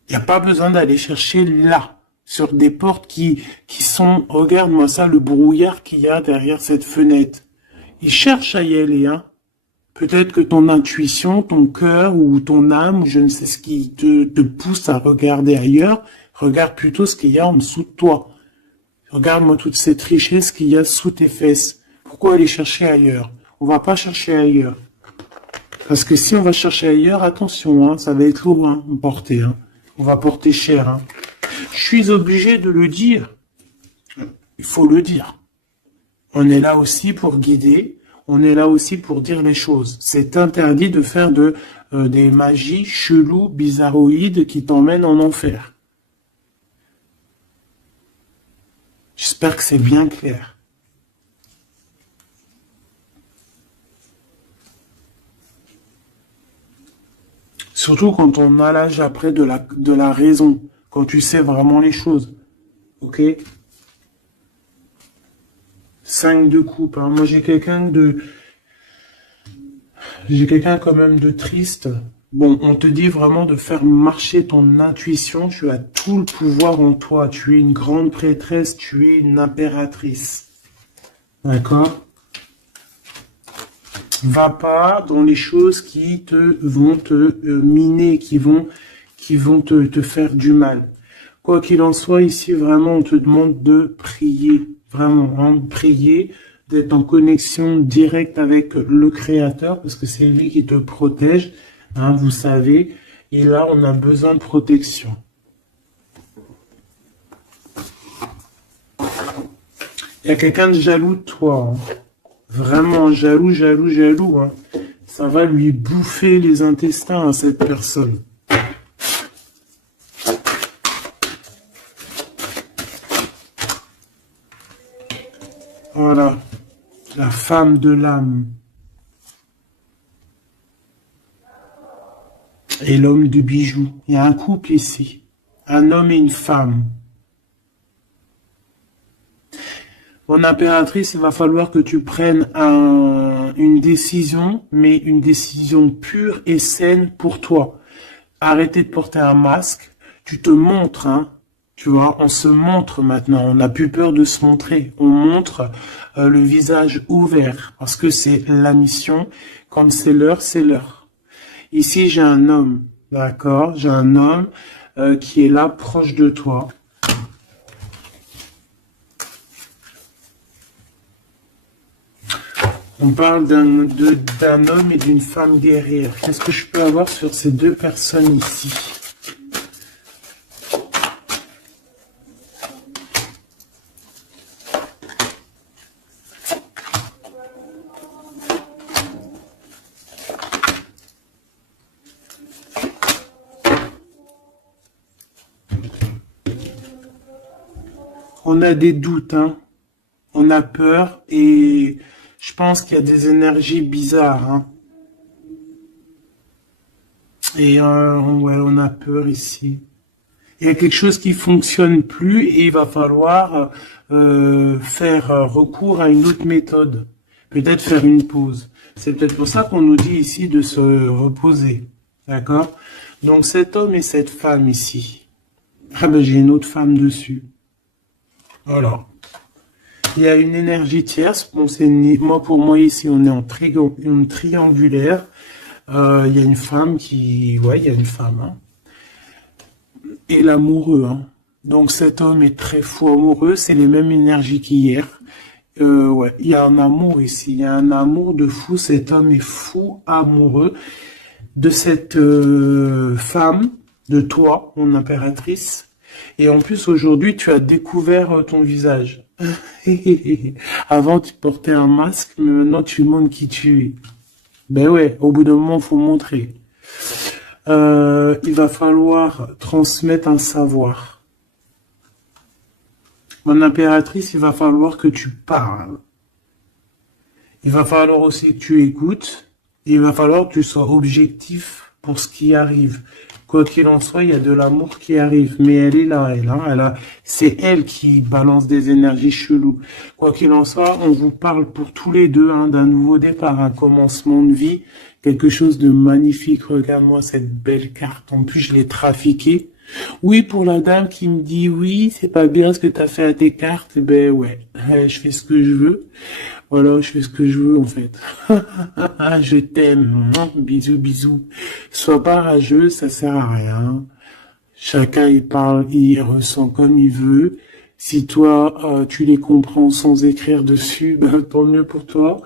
Il n'y a pas besoin d'aller chercher là, sur des portes qui sont... Regarde-moi ça, le brouillard qu'il y a derrière cette fenêtre. Il cherche à y aller, hein. Peut-être que ton intuition, ton cœur ou ton âme, ou je ne sais ce qui te pousse à regarder ailleurs, regarde plutôt ce qu'il y a en dessous de toi. Regarde-moi toute cette richesse qu'il y a sous tes fesses. Pourquoi aller chercher ailleurs? On va pas chercher ailleurs. Parce que si on va chercher ailleurs, attention, hein, ça va être lourd, hein, porter, hein. On va porter cher, hein. Je suis obligé de le dire. Il faut le dire. On est là aussi pour guider. On est là aussi pour dire les choses. C'est interdit de faire des magies cheloues, bizarroïdes qui t'emmènent en enfer. J'espère que c'est bien clair. Surtout quand on a l'âge après de la raison, quand tu sais vraiment les choses. Ok? 5 de coupe. Hein. Moi, j'ai quelqu'un quand même de triste. Bon, on te dit vraiment de faire marcher ton intuition. Tu as tout le pouvoir en toi. Tu es une grande prêtresse. Tu es une impératrice. D'accord? Va pas dans les choses qui vont te miner, qui vont te faire du mal. Quoi qu'il en soit, ici, vraiment, on te demande de prier. Vraiment, hein, prier, d'être en connexion directe avec le Créateur, parce que c'est lui qui te protège, hein, vous savez. Et là, on a besoin de protection. Il y a quelqu'un de jaloux de toi. Hein. Vraiment jaloux, jaloux, jaloux. Hein. Ça va lui bouffer les intestins à cette personne. Voilà, la femme de l'âme. Et l'homme de bijoux. Il y a un couple ici. Un homme et une femme. Mon impératrice, il va falloir que tu prennes une décision, mais une décision pure et saine pour toi. Arrêtez de porter un masque. Tu te montres, hein. Tu vois, on se montre maintenant, on n'a plus peur de se montrer. On montre le visage ouvert, parce que c'est la mission. Quand c'est l'heure, c'est l'heure. Ici, j'ai un homme, d'accord? J'ai un homme qui est là, proche de toi. On parle d'un homme et d'une femme guerrière. Qu'est-ce que je peux avoir sur ces deux personnes ici? On a des doutes, hein. On a peur et je pense qu'il y a des énergies bizarres, hein. Et ouais, on a peur ici. Il y a quelque chose qui fonctionne plus et il va falloir faire recours à une autre méthode. Peut-être faire une pause. C'est peut-être pour ça qu'on nous dit ici de se reposer. D'accord? Donc cet homme et cette femme ici. Ah ben j'ai une autre femme dessus. Voilà. Il y a une énergie tierce. Bon, pour moi ici, on est en triangulaire. Il y a une femme qui, ouais, il y a une femme. Hein. Et l'amoureux. Hein. Donc cet homme est très fou amoureux. C'est les mêmes énergies qu'hier. Ouais, il y a un amour ici. Il y a un amour de fou. Cet homme est fou amoureux de cette femme, de toi, mon impératrice. Et en plus, aujourd'hui, tu as découvert ton visage. Avant, tu portais un masque, mais maintenant, tu montres qui tu es. Ben ouais, au bout d'un moment, il faut montrer. Il va falloir transmettre un savoir. Mon impératrice, il va falloir que tu parles. Il va falloir aussi que tu écoutes. Il va falloir que tu sois objectif pour ce qui arrive. Quoi qu'il en soit, il y a de l'amour qui arrive, mais elle est là, c'est elle qui balance des énergies cheloues. Quoi qu'il en soit, on vous parle pour tous les deux d'un nouveau départ, un commencement de vie, quelque chose de magnifique. Regarde-moi cette belle carte. En plus, je l'ai trafiquée. Oui, pour la dame qui me dit oui, c'est pas bien ce que t'as fait à tes cartes, ben ouais, je fais ce que je veux. Voilà, je fais ce que je veux en fait. Je t'aime. Bisous, bisous. Sois pas rageux, ça sert à rien. Chacun il parle, il ressent comme il veut. Si toi tu les comprends sans écrire dessus, ben tant mieux pour toi.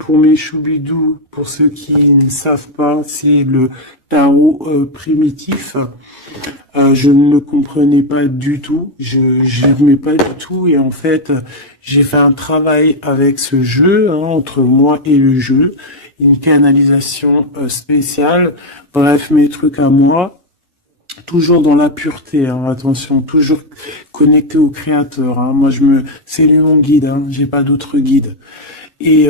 Pour mes choubidous, pour ceux qui ne savent pas, c'est le tarot primitif. Je ne le comprenais pas du tout, je n'aimais pas du tout, et en fait, j'ai fait un travail avec ce jeu, entre moi et le jeu, une canalisation spéciale, bref, mes trucs à moi, toujours dans la pureté, attention, toujours connecté au créateur, moi c'est lui mon guide, j'ai pas d'autre guide. Et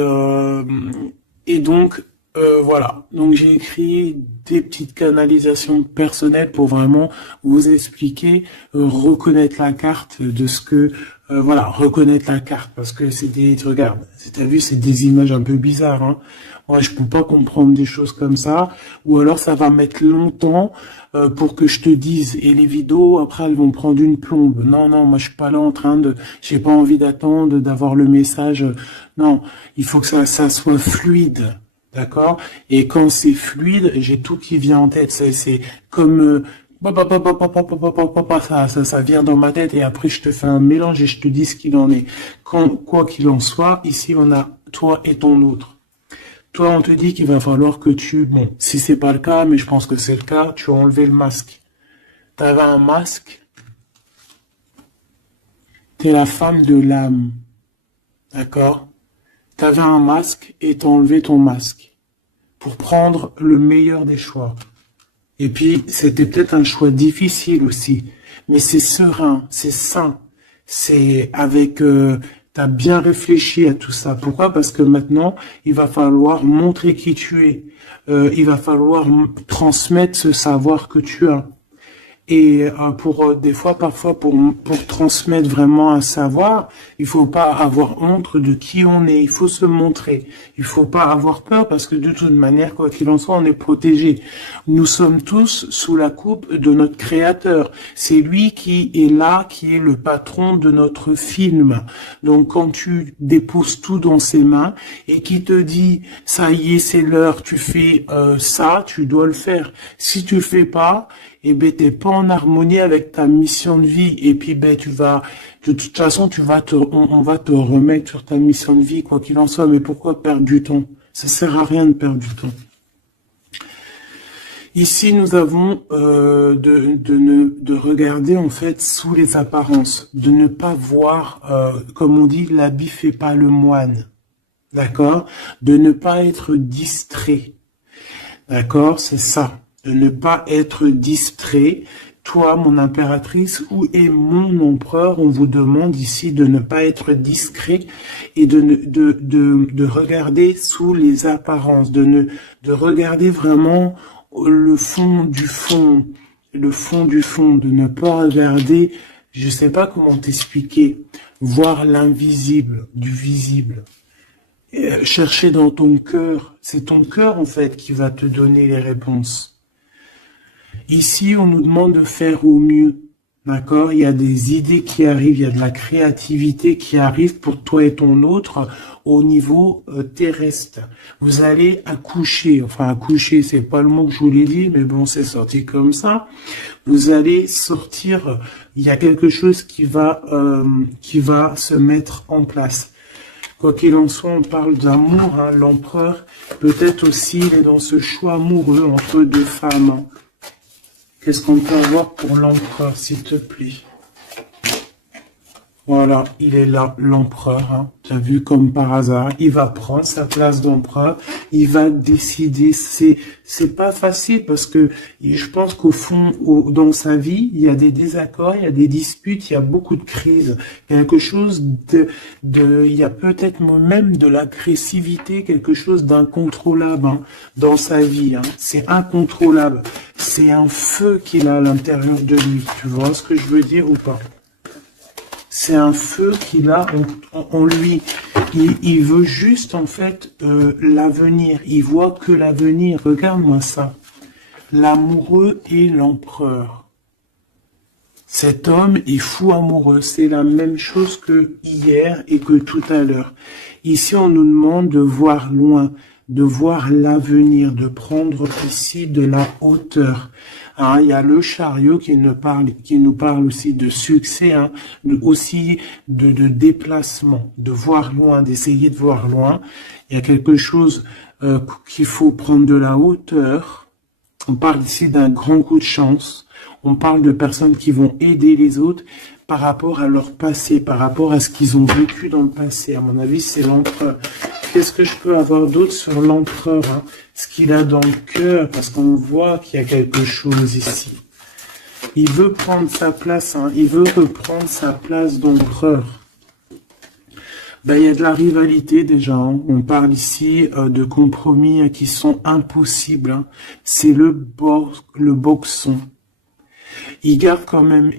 donc, voilà. Donc, j'ai écrit des petites canalisations personnelles pour vraiment vous expliquer, reconnaître la carte de ce que, voilà, reconnaître la carte parce que c'est des, regarde, t'as vu, c'est des images un peu bizarres, Moi, je peux pas comprendre des choses comme ça, ou alors ça va mettre longtemps pour que je te dise. Et les vidéos, après, elles vont prendre une plombe. Non, non, moi, je suis pas là en train de, j'ai pas envie d'attendre, d'avoir le message. Non, il faut que ça soit fluide. D'accord? Et quand c'est fluide, j'ai tout qui vient en tête. C'est comme ça vient dans ma tête et après je te fais un mélange et je te dis ce qu'il en est. Quoi qu'il en soit, ici on a toi et ton autre. Toi, on te dit qu'il va falloir que bon, si c'est pas le cas, mais je pense que c'est le cas, tu as enlevé le masque. T'avais un masque. T'es la femme de l'âme. D'accord? T'avais un masque et t'as enlevé ton masque pour prendre le meilleur des choix. Et puis, c'était peut-être un choix difficile aussi, mais c'est serein, c'est sain, c'est avec... t'as bien réfléchi à tout ça. Pourquoi? Parce que maintenant, il va falloir montrer qui tu es. Il va falloir transmettre ce savoir que tu as. Et des fois, parfois, pour transmettre vraiment un savoir, il faut pas avoir honte de qui on est. Il faut se montrer. Il faut pas avoir peur parce que de toute manière, quoi qu'il en soit, on est protégé. Nous sommes tous sous la coupe de notre Créateur. C'est lui qui est là, qui est le patron de notre film. Donc, quand tu déposes tout dans ses mains et qui te dit, ça y est, c'est l'heure, tu fais ça, tu dois le faire. Si tu le fais pas, eh ben, t'es pas en harmonie avec ta mission de vie. Et puis, ben, de toute façon, on va te remettre sur ta mission de vie, quoi qu'il en soit. Mais pourquoi perdre du temps? Ça sert à rien de perdre du temps. Ici, nous avons de regarder en fait sous les apparences, de ne pas voir, comme on dit, l'habit fait pas le moine, d'accord? De ne pas être distrait, d'accord? C'est ça. De ne pas être distrait. Toi, mon impératrice, où est mon empereur? On vous demande ici de ne pas être discret et de regarder sous les apparences, de regarder vraiment le fond du fond, de ne pas regarder, je sais pas comment t'expliquer, voir l'invisible du visible. Chercher dans ton cœur, c'est ton cœur en fait qui va te donner les réponses. Ici, on nous demande de faire au mieux, d'accord? Il y a des idées qui arrivent, il y a de la créativité qui arrive pour toi et ton autre au niveau terrestre. Vous allez accoucher, enfin accoucher, c'est pas le mot que je voulais dire, mais bon, c'est sorti comme ça. Vous allez sortir, il y a quelque chose qui va se mettre en place. Quoi qu'il en soit, on parle d'amour, l'empereur, peut-être aussi, il est dans ce choix amoureux entre deux femmes. Qu'est-ce qu'on peut avoir pour l'empereur, s'il te plaît? Voilà, il est là, l'empereur. Tu as vu comme par hasard, il va prendre sa place d'empereur. il va décider. C'est pas facile parce que je pense qu'au fond, dans sa vie, il y a des désaccords, il y a des disputes, il y a beaucoup de crises, quelque chose il y a peut-être même de l'agressivité, quelque chose d'incontrôlable hein, dans sa vie. Hein. C'est incontrôlable. C'est un feu qu'il a à l'intérieur de lui. Tu vois ce que je veux dire ou pas? C'est un feu qu'il a en lui. Il veut juste, en fait, l'avenir. Il voit que l'avenir. Regarde-moi ça. L'amoureux et l'empereur. Cet homme est fou amoureux. C'est la même chose que hier et que tout à l'heure. Ici, on nous demande de voir loin, de voir l'avenir, de prendre ici de la hauteur. Hein, il y a le chariot qui nous parle aussi de succès, hein, aussi de déplacement, de voir loin, d'essayer de voir loin. Il y a quelque chose qu'il faut prendre de la hauteur. On parle ici d'un grand coup de chance. On parle de personnes qui vont aider les autres par rapport à leur passé, par rapport à ce qu'ils ont vécu dans le passé. À mon avis, c'est l'empereur. Qu'est-ce que je peux avoir d'autre sur l'empereur hein? Ce qu'il a dans le cœur, parce qu'on voit qu'il y a quelque chose ici. Il veut prendre sa place, hein? Il veut reprendre sa place d'empereur. Ben, il y a de la rivalité déjà. Hein? On parle ici de compromis hein, qui sont impossibles. Hein? C'est le boxon. Il garde quand même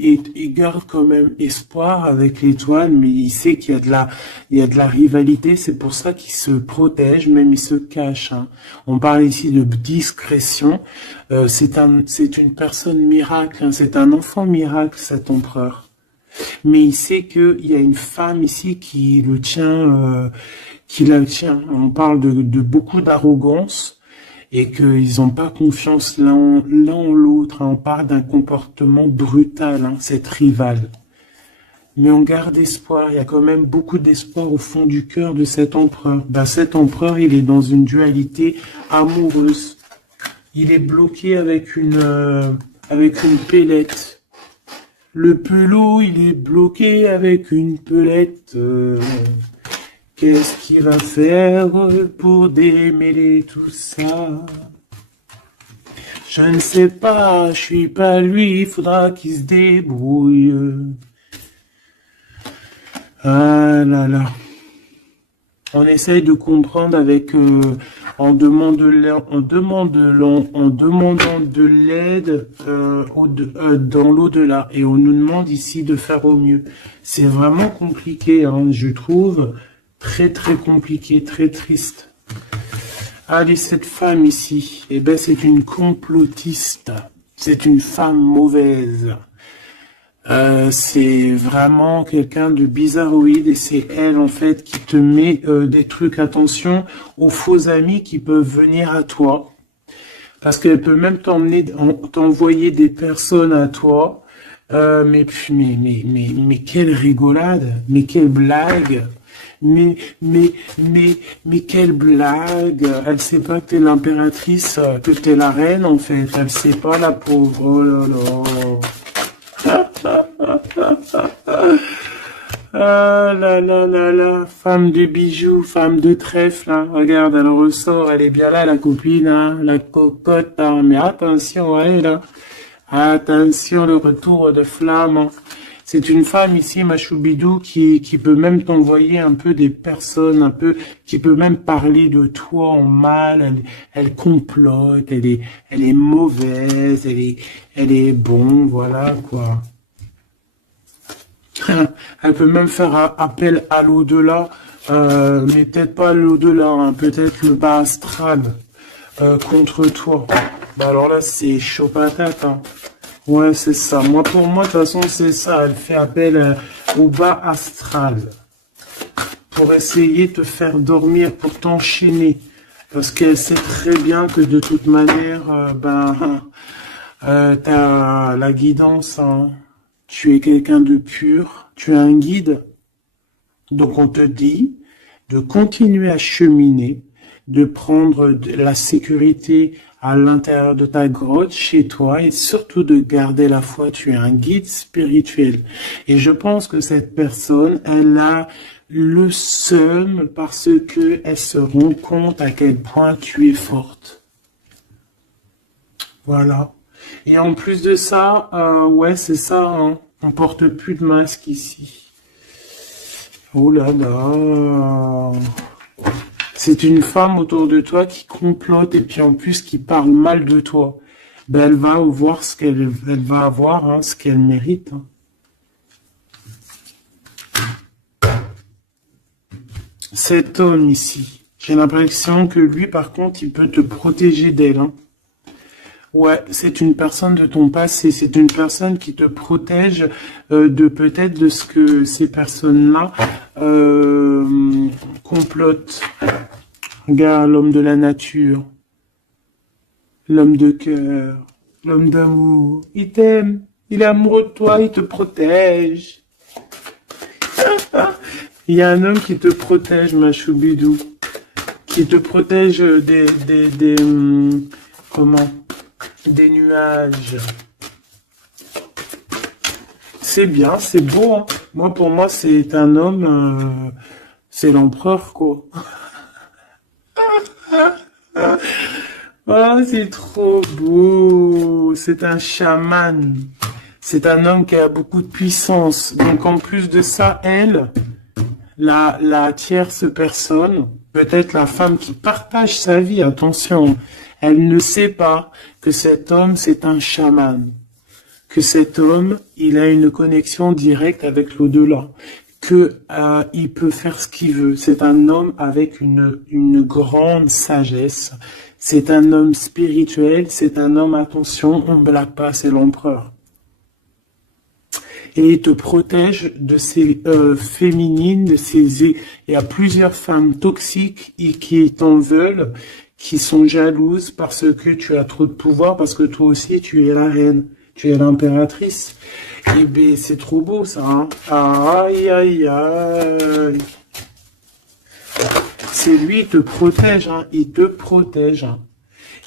espoir avec l'étoile, mais il sait qu'il y a de la rivalité. C'est pour ça qu'il se protège, même il se cache. Hein. On parle ici de discrétion. C'est une personne miracle. Hein. C'est un enfant miracle, cet empereur. Mais il sait qu'il y a une femme ici qui le tient, qui la tient. On parle de beaucoup d'arrogance. Et qu'ils n'ont pas confiance l'un en l'autre. Hein. On parle d'un comportement brutal, hein, cette rivale. Mais on garde espoir, il y a quand même beaucoup d'espoir au fond du cœur de cet empereur. Ben, cet empereur, il est dans une dualité amoureuse. Il est bloqué avec une pellette. Le pelot, il est bloqué avec une pelette. Qu'est-ce qu'il va faire pour démêler tout ça? Je ne sais pas, je suis pas lui, il faudra qu'il se débrouille. Ah là là. On essaye de comprendre avec, en demandant de l'aide dans l'au-delà. Et on nous demande ici de faire au mieux. C'est vraiment compliqué, hein, je trouve. Très très compliqué, très triste. Allez, cette femme ici, eh ben c'est une complotiste. C'est une femme mauvaise. C'est vraiment quelqu'un de bizarroïde et c'est elle en fait qui te met des trucs. Attention aux faux amis qui peuvent venir à toi. Parce qu'elle peut même t'envoyer des personnes à toi. Mais quelle rigolade, mais quelle blague. Mais quelle blague! Elle sait pas que t'es l'impératrice, que t'es la reine, en fait. Elle sait pas, la pauvre. Oh là là. Ah là là là là. Femme de bijoux, femme de trèfle, hein. Regarde, elle ressort. Elle est bien là, la copine, hein. La cocotte, hein. Mais attention à elle, hein. Attention, le retour de flamme, hein. C'est une femme ici, Machoubidou, qui peut même t'envoyer un peu des personnes, qui peut même parler de toi en mal. Elle complote, elle est mauvaise, elle est bon, voilà quoi. Elle peut même faire appel à l'au-delà, mais peut-être pas l'au-delà, hein, peut-être le bas astral contre toi. Bah alors là, c'est chaud patate, hein. Ouais, c'est ça. Pour moi, de toute façon, c'est ça. Elle fait appel au bas astral pour essayer de te faire dormir, pour t'enchaîner. Parce qu'elle sait très bien que de toute manière, t'as la guidance. Hein. Tu es quelqu'un de pur. Tu es un guide. Donc, on te dit de continuer à cheminer, de prendre la sécurité à l'intérieur de ta grotte, chez toi, et surtout de garder la foi. Tu es un guide spirituel. Et je pense que cette personne, elle a le seum parce que elle se rend compte à quel point tu es forte. Voilà. Et en plus de ça, ouais, c'est ça, hein. On porte plus de masque ici. Oh là là. C'est une femme autour de toi qui complote et puis en plus qui parle mal de toi. Ben, elle va voir elle va avoir, hein, ce qu'elle mérite, hein. Cet homme ici, j'ai l'impression que lui, par contre, il peut te protéger d'elle, hein. Ouais, c'est une personne de ton passé, c'est une personne qui te protège de peut-être de ce que ces personnes-là complotent. Regarde l'homme de la nature, l'homme de cœur, l'homme d'amour. Il t'aime, il est amoureux de toi, il te protège. Il y a un homme qui te protège, ma choubidou, qui te protège comment? Des nuages. C'est bien, c'est beau, hein. Moi, pour moi, c'est un homme, c'est l'empereur, quoi. Oh, c'est trop beau. C'est un chaman. C'est un homme qui a beaucoup de puissance. Donc, en plus de ça, elle, la tierce personne, peut-être la femme qui partage sa vie, attention, elle ne sait pas que cet homme, c'est un chaman. Que cet homme, il a une connexion directe avec l'au-delà. Que il peut faire ce qu'il veut. C'est un homme avec une grande sagesse. C'est un homme spirituel. C'est un homme, attention, on ne blague pas, c'est l'empereur. Et il te protège de ces féminines, de ces... Il y a plusieurs femmes toxiques qui t'en veulent, qui sont jalouses parce que tu as trop de pouvoir, parce que toi aussi tu es la reine, tu es l'impératrice. Et ben c'est trop beau ça, hein. Aïe aïe aïe. C'est lui, il te protège, hein. Il te protège, hein.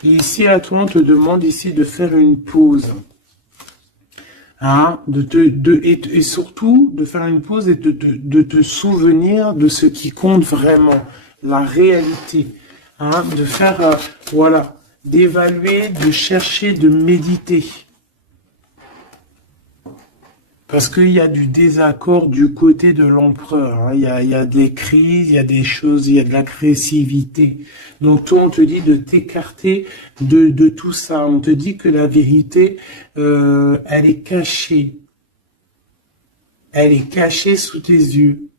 Et ici à toi on te demande ici de faire une pause. Hein, et surtout de faire une pause et de te souvenir de ce qui compte vraiment, la réalité, hein, de faire, voilà, d'évaluer, de chercher, de méditer. Parce qu'il y a du désaccord du côté de l'empereur, hein. Il y a des crises, il y a des choses, il y a de l'agressivité. Donc toi, on te dit de t'écarter de tout ça. On te dit que la vérité, elle est cachée. Elle est cachée sous tes yeux.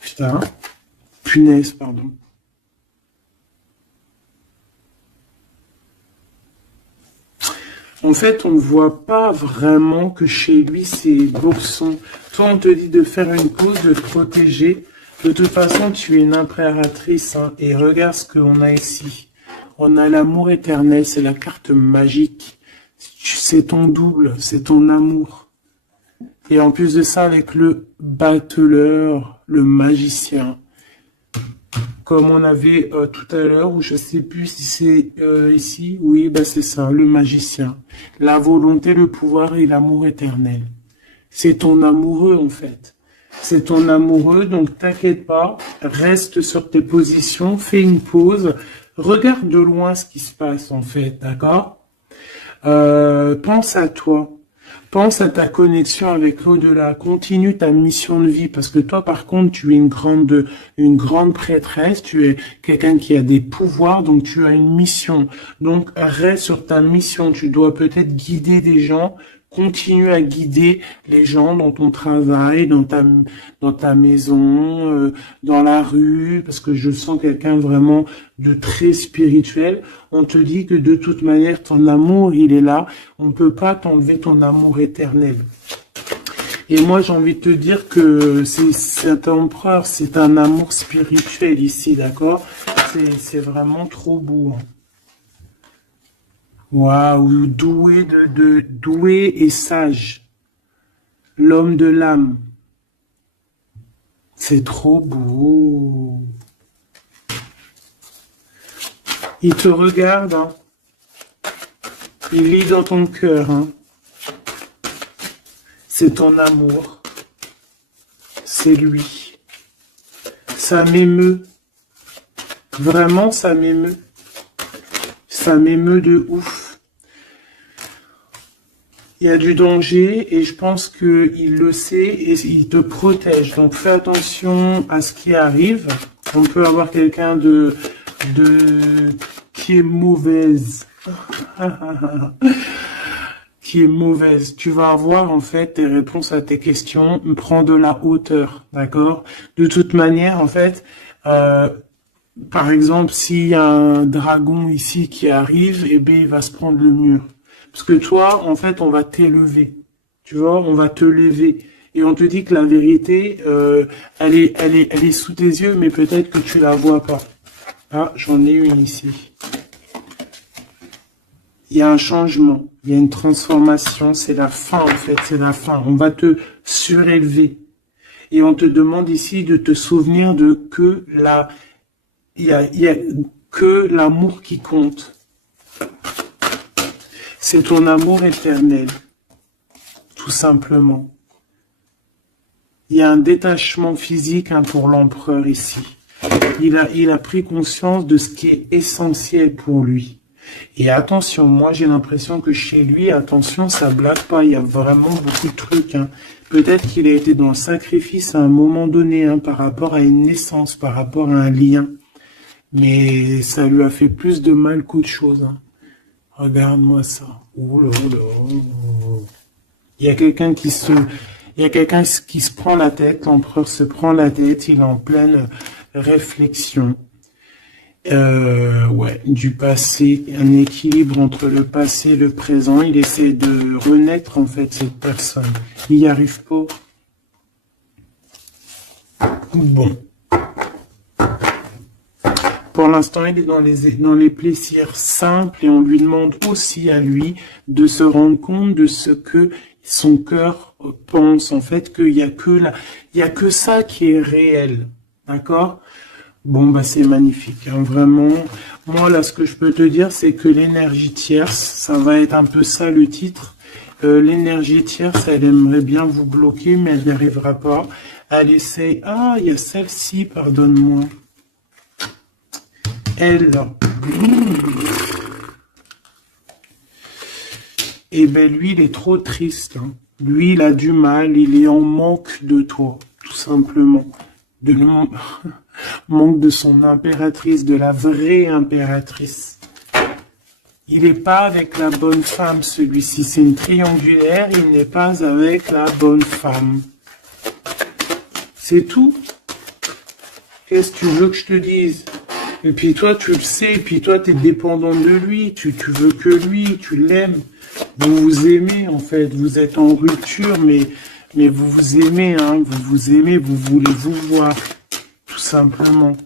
Putain. Punaise, pardon. En fait, on ne voit pas vraiment que chez lui, c'est boxon. Toi, on te dit de faire une pause, de te protéger. De toute façon, tu es une impératrice, hein, et regarde ce qu'on a ici. On a l'amour éternel, c'est la carte magique. C'est ton double, c'est ton amour. Et en plus de ça, avec le battleur, le magicien. Comme on avait tout à l'heure, ou je sais plus si c'est ici, oui, bah c'est ça, le magicien. La volonté, le pouvoir et l'amour éternel. C'est ton amoureux en fait. C'est ton amoureux, donc t'inquiète pas, reste sur tes positions, fais une pause, regarde de loin ce qui se passe en fait, d'accord? Pense à toi. Pense à ta connexion avec l'au-delà. Continue ta mission de vie parce que toi, par contre, tu es une grande prêtresse. Tu es quelqu'un qui a des pouvoirs, donc tu as une mission. Donc reste sur ta mission. Tu dois peut-être guider des gens. Continue à guider les gens dans ton travail, dans ta maison, dans la rue, parce que je sens quelqu'un vraiment de très spirituel. On te dit que de toute manière, ton amour, il est là. On ne peut pas t'enlever ton amour éternel. Et moi, j'ai envie de te dire que c'est un empereur, c'est un amour spirituel ici, d'accord? C'est vraiment trop beau, hein. Waouh, doué et sage. L'homme de l'âme. C'est trop beau. Il te regarde, hein. Il lit dans ton cœur, hein. C'est ton amour. C'est lui. Ça m'émeut. Vraiment, ça m'émeut. Ça m'émeut de ouf. Il y a du danger et je pense qu'il le sait et il te protège. Donc fais attention à ce qui arrive. On peut avoir quelqu'un qui est mauvaise. Qui est mauvaise. Tu vas avoir en fait tes réponses à tes questions. Prends de la hauteur, d'accord? De toute manière, en fait, par exemple, s'il y a un dragon ici qui arrive, eh bien, il va se prendre le mur. Parce que toi, en fait, on va t'élever. Tu vois, on va te lever. Et on te dit que la vérité, elle est sous tes yeux, mais peut-être que tu la vois pas. Ah, j'en ai une ici. Il y a un changement, il y a une transformation, c'est la fin en fait, c'est la fin. On va te surélever. Et on te demande ici de te souvenir de que il y a que l'amour qui compte. C'est ton amour éternel, tout simplement. Il y a un détachement physique hein, pour l'empereur ici. Il a pris conscience de ce qui est essentiel pour lui. Et attention, moi j'ai l'impression que chez lui, attention, ça blague pas, il y a vraiment beaucoup de trucs. Hein. Peut-être qu'il a été dans le sacrifice à un moment donné, hein, par rapport à une naissance, par rapport à un lien. Mais ça lui a fait plus de mal qu'autre chose. Hein. Regarde-moi ça. Oh là là. Il y a quelqu'un qui se prend la tête, l'empereur se prend la tête, il est en pleine réflexion. Ouais, du passé, un équilibre entre le passé et le présent. Il essaie de renaître, en fait, cette personne. Il n'y arrive pas. Bon. Pour l'instant, il est dans les plaisirs simples et on lui demande aussi à lui de se rendre compte de ce que son cœur pense. En fait, qu'il y a que ça qui est réel. D'accord? Bon, bah, c'est magnifique, hein, vraiment. Moi, là, ce que je peux te dire, c'est que l'énergie tierce, ça va être un peu ça, le titre. L'énergie tierce, elle aimerait bien vous bloquer, mais elle n'y arrivera pas. Elle essaye... Ah, il y a celle-ci, pardonne-moi. Elle, là. Eh ben, lui, il est trop triste. Hein. Lui, il a du mal, il est en manque de toi, tout simplement. Manque de son impératrice, de la vraie impératrice. Il n'est pas avec la bonne femme, celui-ci. C'est une triangulaire, il n'est pas avec la bonne femme. C'est tout. Qu'est-ce que tu veux que je te dise? Et puis toi, tu le sais, et puis toi, tu es dépendant de lui, tu veux que lui, tu l'aimes. Vous vous aimez, en fait. Vous êtes en rupture, mais vous vous aimez, hein. Vous vous aimez, vous voulez vous voir. Tout simplement.